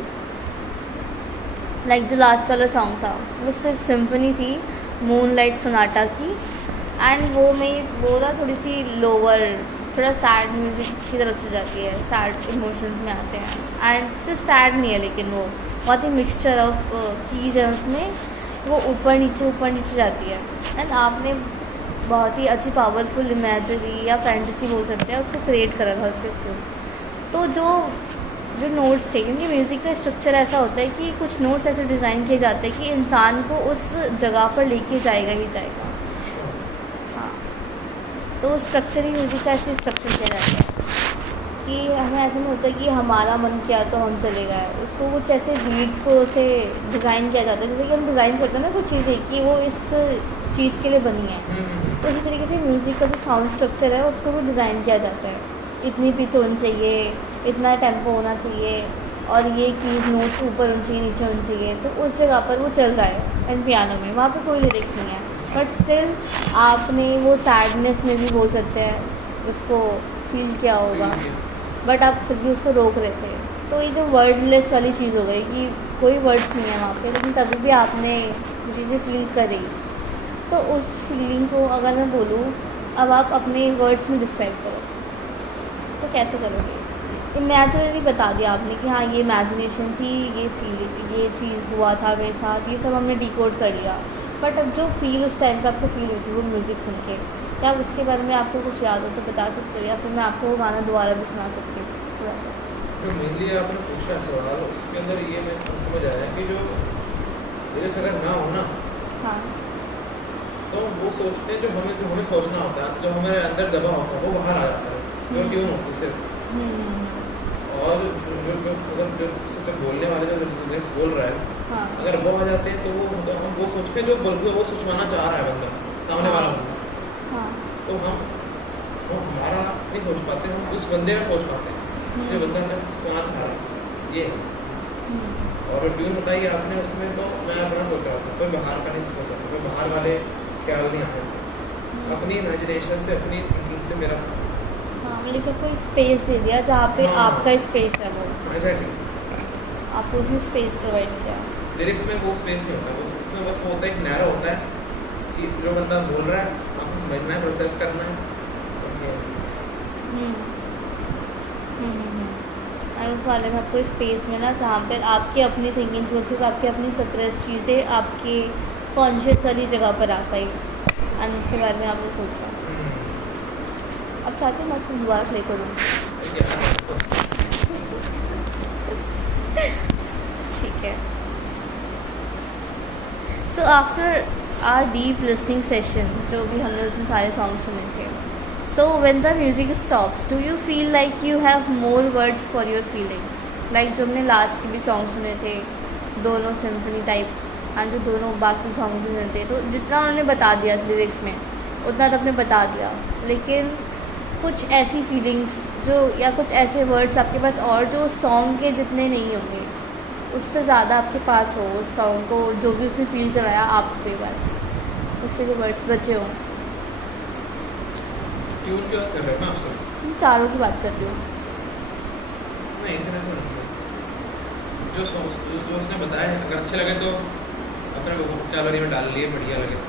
Like जो लास्ट वाला सॉन्ग था वो सिर्फ सिम्फनी थी मूनलाइट सोनाटा की, एंड वो ना थोड़ी सी लोअर, थोड़ा सैड म्यूज़िक की तरफ से जाती है, सैड इमोशंस में आते हैं, एंड सिर्फ सैड नहीं है लेकिन वो बहुत ही मिक्सचर ऑफ चीज़ है उसमें, तो वो ऊपर नीचे जाती है, एंड आपने बहुत ही अच्छी पावरफुल इमेजरी या फैंटेसी बोल सकते हैं उसको क्रिएट करा था उसके थ्रू। तो जो नोट्स थे, क्योंकि म्यूज़िक का स्ट्रक्चर ऐसा होता है कि कुछ नोट्स ऐसे डिज़ाइन किए जाते हैं कि इंसान को उस जगह पर लेके जाएगा ही जाएगा। हाँ, तो स्ट्रक्चर ही म्यूज़िक का ऐसे स्ट्रक्चर किया जाता है कि हमें ऐसा नहीं होता कि हमारा मन किया तो हम चले गए, उसको कुछ ऐसे बीट्स को उसे डिज़ाइन किया जाता है, जैसे कि हम डिज़ाइन करते हैं ना कुछ चीज़ें कि वो इस चीज़ के लिए बनी है, तो इसी तरीके से म्यूज़िक का जो साउंड स्ट्रक्चर है उसको वो डिज़ाइन किया जाता है, इतनी पिच होनी चाहिए, इतना टेम्पो होना चाहिए, और ये कीज़ नोट्स ऊपर होनी चाहिए, नीचे होनी चाहिए, तो उस जगह पर वो चल रहा है एंड पियानो में, वहाँ पे कोई लिरिक्स नहीं है, बट स्टिल आपने वो सैडनेस में भी बोल सकते हैं उसको फील किया होगा, बट आप फिर भी उसको रोक रहे थे। तो ये जो वर्डलेस वाली चीज़ हो गई कि कोई वर्ड्स नहीं है वहाँ पे, लेकिन तभी भी आपने चीज़ें फील करी, तो उस फीलिंग को अगर मैं बोलूँ अब आप अपने वर्ड्स में डिस्क्राइब करो, तो कैसे करोगे? इमेजिनरी बता दिया आपने कि हाँ ये इमेजिनेशन थी, ये फील, ये चीज़ हुआ था मेरे साथ, ये सब हमने डिकोड कर लिया, बट अब जो फील उस टाइम पे आपको फील होती है वो म्यूज़िक सुन के, क्या उसके बारे में आपको कुछ याद हो तो बता सकते हो, या फिर मैं आपको वो गाना दोबारा भी सुना सकती हूँ थोड़ा सा? जो मेनली आपने पूछा सवाल, उसके अंदर ये मैं समझ आया कि जो लिरिक्स अगर ना हो ना, हाँ। तो वो सोचते हैं जो हमें सोचना होता है, जो हमारे अंदर दबा होता है वो बाहर आ जाता है, जो ट्यून होती है सिर्फ। और जो बोलने वाले जो लिरिक्स बोल रहा है, हाँ। अगर वो आ जाते हैं तो हम वो सोचते हैं जो वो सोचवाना चाह रहा है बंदा, सामने वाला बंदा, हाँ। तो हम वो हमारा नहीं सोच पाते, हम उस बंदे का सोच पाते हैं जो बंदा हमें सोचना चाह रहा है, ये है। और ट्यून बताइए आपने, उसमें तो मैं अपना सोच रहा था, कोई बाहर का नहीं सोच रहा था, कोई बाहर वाले ख्याल नहीं आते थे, अपनी इमेजिनेशन से, अपनी थिंकिंग से मेरा। हाँ, लेकिन कोई स्पेस दे दिया जहाँ पे हाँ। आपका स्पेस है, वो एग्जैक्टली आपको उसने स्पेस प्रोवाइड किया। लिरिक्स में वो स्पेस नहीं होता, उसमें बस वो होता है, एक नैरो होता है कि जो बंदा बोल रहा है आपको समझना है, प्रोसेस करना है, बस ये है। और उस वाले में आपको स्पेस मिला जहाँ पर आपकी अपनी थिंकिंग प्रोसेस, आपकी अपनी सप्रेस चीज़ें आपके कॉन्शियस वाली जगह पर आ पाई, एंड उसके बारे में आपने सोचा। अब चाहते हैं मैं उसको दोबारा प्ले करूँ? ठीक है। So after our deep listening session, जो भी हमने उस दिन सारे सॉन्ग सुने थे, so when the music stops, do you feel like you have more words for your feelings? Like जो हमने लास्ट के भी सॉन्ग सुने थे, दोनों सिम्फनी टाइप, एंड जो दोनों बाकी सॉन्ग भी सुने थे, तो जितना उन्होंने बता दिया लिरिक्स में उतना तो आपने बता दिया, लेकिन कुछ ऐसी फीलिंग्स जो, या कुछ ऐसे वर्ड्स आपके पास और जो सॉन्ग के जितने नहीं होंगे, उससे ज़्यादा आपके पास हो उस सॉन्ग को, जो भी उसने फील कराया आपके पास, उसके जो वर्ड्स बचे हों। ट्यून की बात कर रहे हैं ना आपसे? मैं चारों की बात कर रही हूँ। नहीं, इतना तो नहीं, जो उसने बताया है, अगर अच्छे लगे तो अपने कैलोरी में डाल लिए, बढ़िया लगे तो।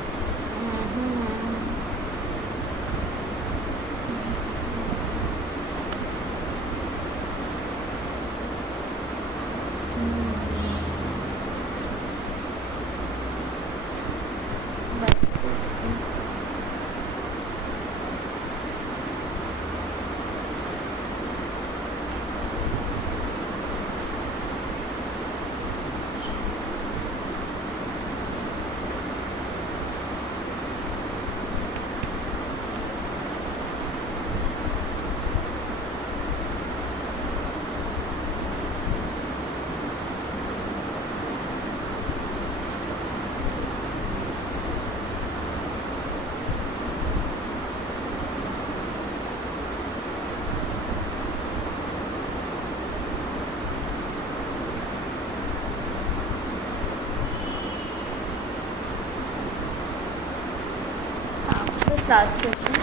लास्ट क्वेश्चन,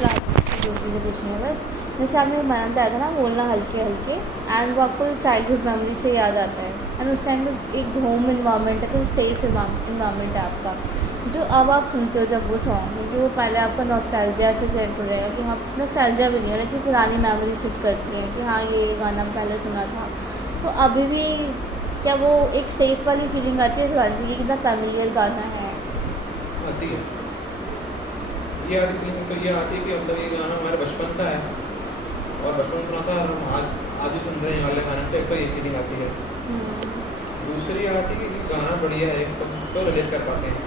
लास्ट जो चीज़ें पूछनी है बस। जैसे आपने मना बताया था ना बोलना हल्के हल्के, एंड वो आपको चाइल्डहुड मेमोरी से याद आता है, एंड उस टाइम पे एक होम इन्वायरमेंट है, तो सेफ इन्वायरमेंट है आपका, जो अब आप सुनते हो जब वो सॉन्ग, क्योंकि वो पहले आपका नॉस्टैल्जिया से क्रिएट हो जाएगा कि हाँ, नॉस्टैल्जिया भी नहीं है लेकिन पुरानी मेमोरी सूट करती हैं कि हाँ ये गाना पहले सुना था, तो अभी भी क्या वो एक सेफ वाली फीलिंग आती है इस गाने से कि कितना फैमिलियर गाना है? आती है, ये आती फीलिंग तो ये आती है कि मतलब ये गाना हमारे बचपन का है, और बचपन सुना था और हम आज भी सुन रहे हैं वाले गाने, तो एक तो ये फीलिंग आती है। दूसरी आती है कि गाना बढ़िया है तो रिलेट कर पाते हैं,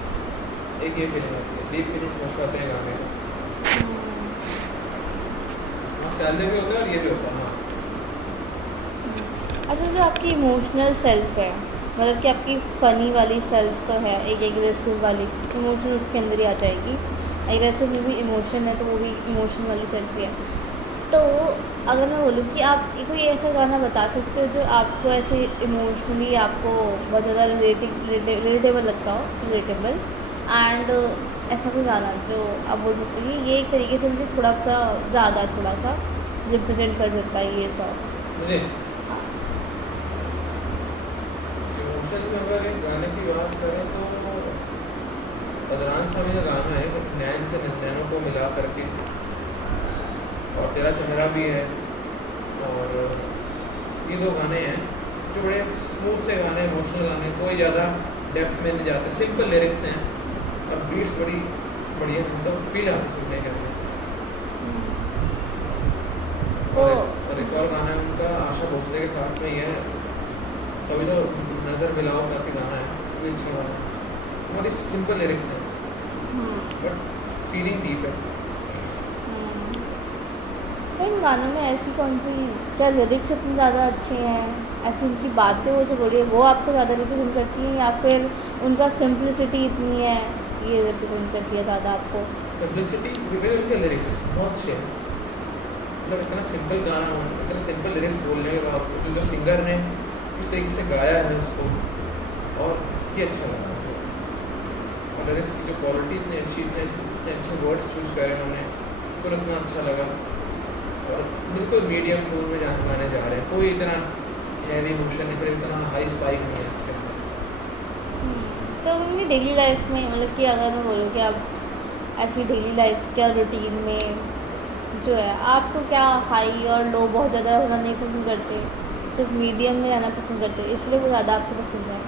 एक ये फीलिंग आती है, डीप फीलिंग समझ पाते हैं गाने को, नॉस्टैल्जिया भी होता है और ये भी होता है। हाँ, अच्छा, जो आपकी इमोशनल सेल्फ है, मतलब कि आपकी फ़नी वाली सेल्फ तो है, एक एग्रेसिव वाली इमोशन उसके अंदर ही आ जाएगी, एग्रेसिव भी इमोशन है तो वो भी इमोशन वाली सेल्फ ही है। तो अगर मैं बोलूँ कि आप कोई ऐसा गाना बता सकते हो जो आपको ऐसे इमोशनली आपको बहुत ज़्यादा रिलेटेबल लगता हो, रिलेटेबल, एंड ऐसा कोई गाना जो आप बोल सकते हो कि ये एक तरीके से मुझे थोड़ा सा रिप्रेजेंट कर सकता है ये सॉन्ग। मुझे इमोशन में अगर एक गाने की बात करें तो अदरान स्वामी का गाना है वो नैन से नैनों को मिला करके, और तेरा चेहरा भी है, और ये 2 गाने हैं जो बड़े स्मूथ से गाने, इमोशनल गाने, कोई ज़्यादा डेप्थ में नहीं जाते, सिंपल लिरिक्स हैं और बीट्स बड़ी बढ़िया, तो फील आती सुनने के अंदर। और एक और गाना है उनका आशा भोसले के साथ में, ये है कभी तो नज़र मिलाओ करके गाना है, वो भी अच्छा गाना है, बहुत ही सिंपल लिरिक्स हैं बट फीलिंग डीप है। इन गानों में ऐसी कौन सी, क्या लिरिक्स इतने ज़्यादा अच्छे हैं, ऐसी उनकी बातें वो जो बोली है वो आपको ज़्यादा रिप्रेजेंट करती हैं, या फिर उनका सिंप्लिसिटी इतनी है ये रिप्रेजेंट करती है ज़्यादा आपको? सिंप्लिसिटी, उनके लिरिक्स बहुत अच्छे हैं, मतलब इतना सिंपल गाना, इतना सिंपल लिरिक्स बोलने के बावजूद जो सिंगर ने इस तरीके से गाया है उसको, और ये अच्छा लगा, और लिरिक्स की जो क्वालिटी इतनी अच्छी, इतने अच्छे वर्ड्स चूज करे उन्होंने, इस तरह इतना अच्छा लगा, और बिल्कुल मीडियम टूर में जहाँ गाने जा रहे हैं, कोई इतना हैवी इमोशन नहीं, फिर इतना हाई स्पाइक नहीं है इसके अंदर। तो अपनी डेली लाइफ में, मतलब कि अगर मैं बोलूँ कि आप ऐसी डेली लाइफ क्या रूटीन में जो है आपको क्या हाई और लो बहुत ज़्यादा होना नहीं पसंद करते, सिर्फ मीडियम में रहना पसंद करते, इसलिए वो ज़्यादा आपको पसंद है?